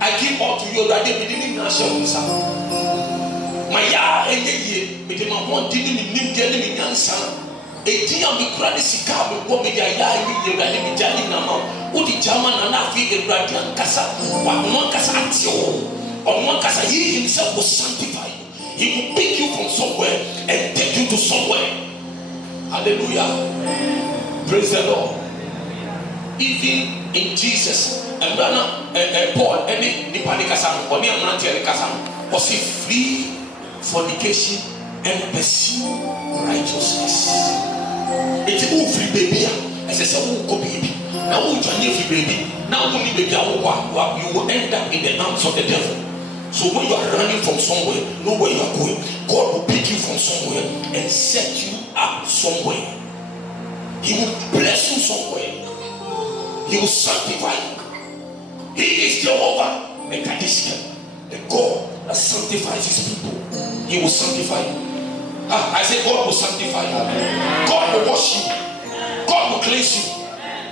I give all to you. That they didn't answer. My ya and ye, but my one didn't get me answer. Eti am kura de sika be go me dia ya yi ewrade me jani na ma wo di jama na na fi ewrade ankasa wa no ankasa ate o no ankasa he himself will sanctify you. He will pick you from somewhere and take you to somewhere. Hallelujah. Praise the Lord. Even in Jesus and Paul any nipani kasa oni amante any kasa was free fornication and pursue righteousness. It's a free baby. As I said, who baby. Now you free baby. Now you will end up in the arms of the devil. So when you are running from somewhere, know where you are going. God will pick you from somewhere and set you up somewhere. He will bless you somewhere. He will sanctify you. He is Jehovah Mekadishkem, the God that sanctifies his people. He will sanctify you. I say God will sanctify you. God will wash you. God will cleanse you.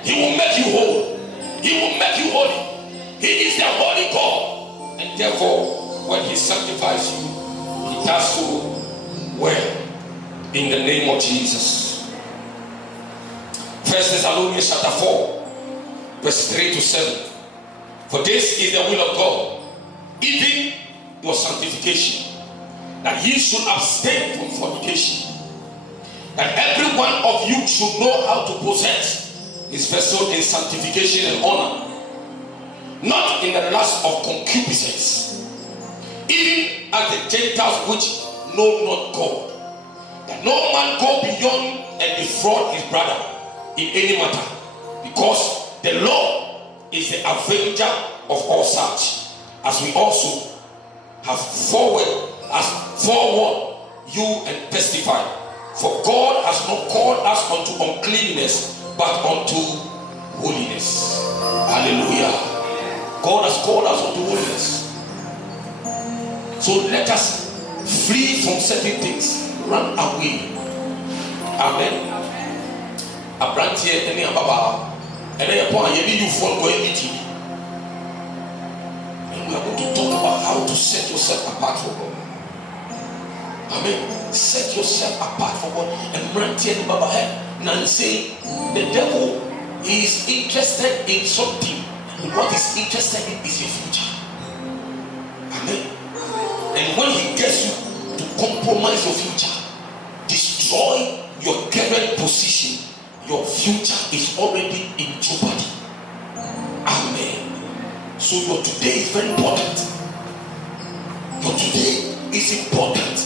He will make you whole. He will make you holy. He is the holy God. And therefore, when he sanctifies you, he does so well. In the name of Jesus. 1 Thessalonians chapter 4, verse 3 to 7. For this is the will of God, even your sanctification, that ye should abstain from fornication, that every one of you should know how to possess his vessel in sanctification and honor, not in the lust of concupiscence, even as the Gentiles which know not God, That no man go beyond and defraud his brother in any matter, because the Lord is the avenger of all such, as we also have forewarned you and testify. For God has not called us unto uncleanness, but unto holiness. Hallelujah. God has called us unto holiness. So let us flee from certain things, run away. Amen. A branch here, any ababa, and then upon you for going meeting. And we are going to talk about how to set yourself apart for God. Amen. Set yourself apart for God. And branch here, Baba, and say the devil is interested in something. And what he's interested in is your future. Amen. And when he gets you to compromise your future, destroy your current position, your future is already in jeopardy. Amen. So your today is very important. Your today is important.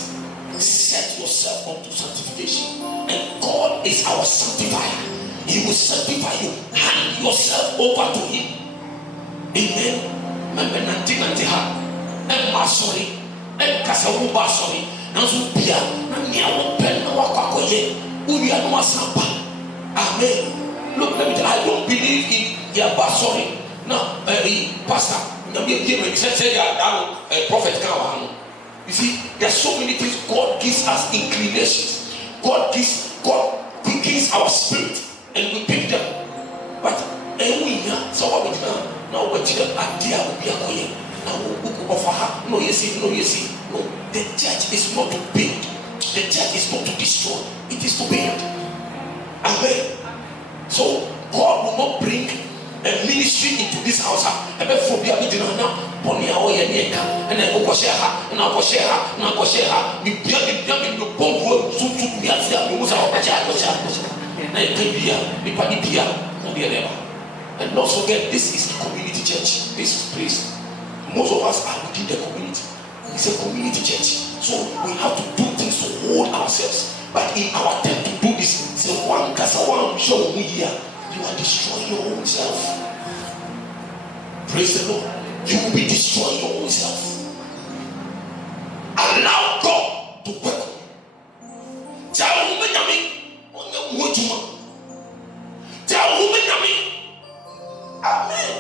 Set yourself unto sanctification. And God is our sanctifier. He will sanctify you. Hand yourself over to him. Amen. Remember, sorry. Sorry. Amen. Look, let me tell you, I don't believe in sorry. Now, pastor, prophet. You see, there are so many things. God gives us inclinations. God quickens our spirit, and we pick them. But so what we do now? What you idea will be a now offer her. No, you see. No, the church is not to build. The church is not to destroy. It is to build. Amen. So God will not bring a ministry into this house. And then for the now, Pony away and then go share her, and I'll go share her, and I'll go share her. We build in the bomb to be at the Musa of the child. And don't forget, this is a community church. This place. Most of us are within the community. It's a community church. So we have to do things to hold ourselves. But in our attempt to do this, say one show me here, you are destroying your own self. Praise the Lord. You will be destroying your own self. Allow God to work. Amen.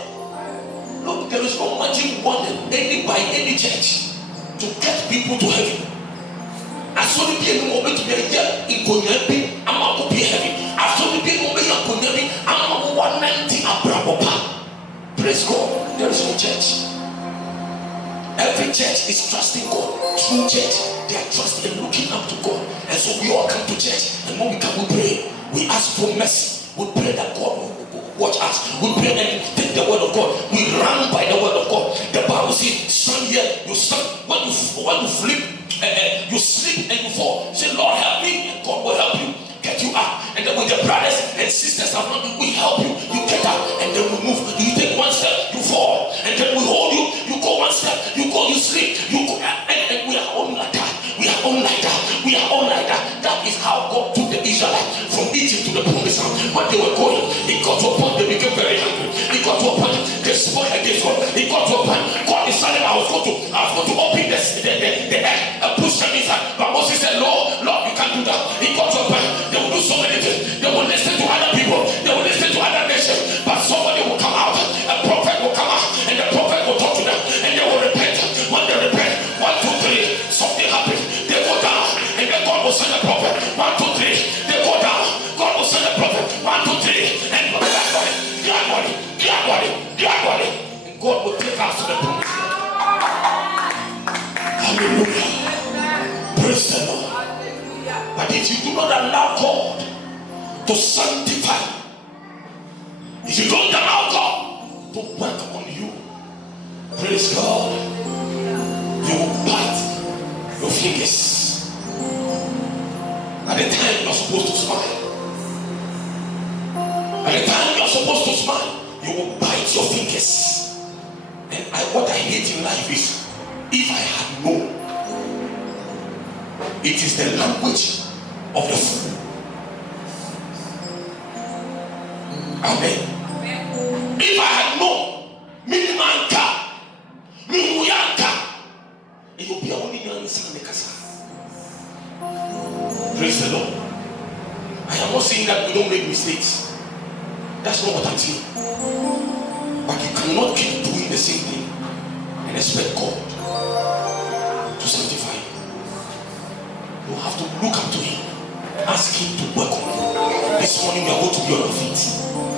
Look, there is no magic wonder by any church to get people to heaven. I saw the people moment to be in Konyabi, I'm not to be heaven. I saw the people moment in Konyabi, I'm not 190 Abrabopa. Praise God. There is no church. Every church is trusting God. True church, they are trusting and looking up to God. And so we all come to church, and when we come, we pray. We ask for mercy. We pray that God will watch us. We pray and take the word of God. We run by the word of God. The Bible says, stand here, you stand. When you flip, you sleep and you fall. Say, Lord, help me, and God will help you. Get you up. And then with the brothers and sisters around you, we help you. You get up, and then we move. You take one step, you fall. And then we hold you. You go one step, you go, you sleep. You go, and we are all like that. We are all like that. We are all like that. That is how God took the Israelites from Egypt to the promised land. When they were going, it got to a point they became very angry. It got to a point they spoke against God. It got to a point God decided I was going to open the egg and push them inside. But Moses said, Lord, you can't do that. It got to a point they will do so many things. They will listen to other people. They will listen to other nations. But somebody will come out. A prophet will come out, and the prophet will talk to them, and they will repent. When they repent, 1, 2, 3, something happens. They go down, and then God will send a prophet. 1, 2, 3, they go down. God will send a prophet. 1, 2, 3, and body. And God will take us to the promised land. Hallelujah. Praise the Lord. But if you do not allow God to sanctify, if you don't allow God to work on you, praise God, you will bite your fingers. At the time you are supposed to smile, you will bite your fingers. And what I hate in life is, if I had known, it is the language of the fool. Amen. If I had known, Minimanka, Minuyanka, it would be only young son. Praise the Lord. I am not saying that we don't make mistakes. That's not what I'm saying. But you cannot keep doing the same thing and expect God to sanctify you. You have to look up to Him. Ask Him to work on you. This morning we are going to be on our feet.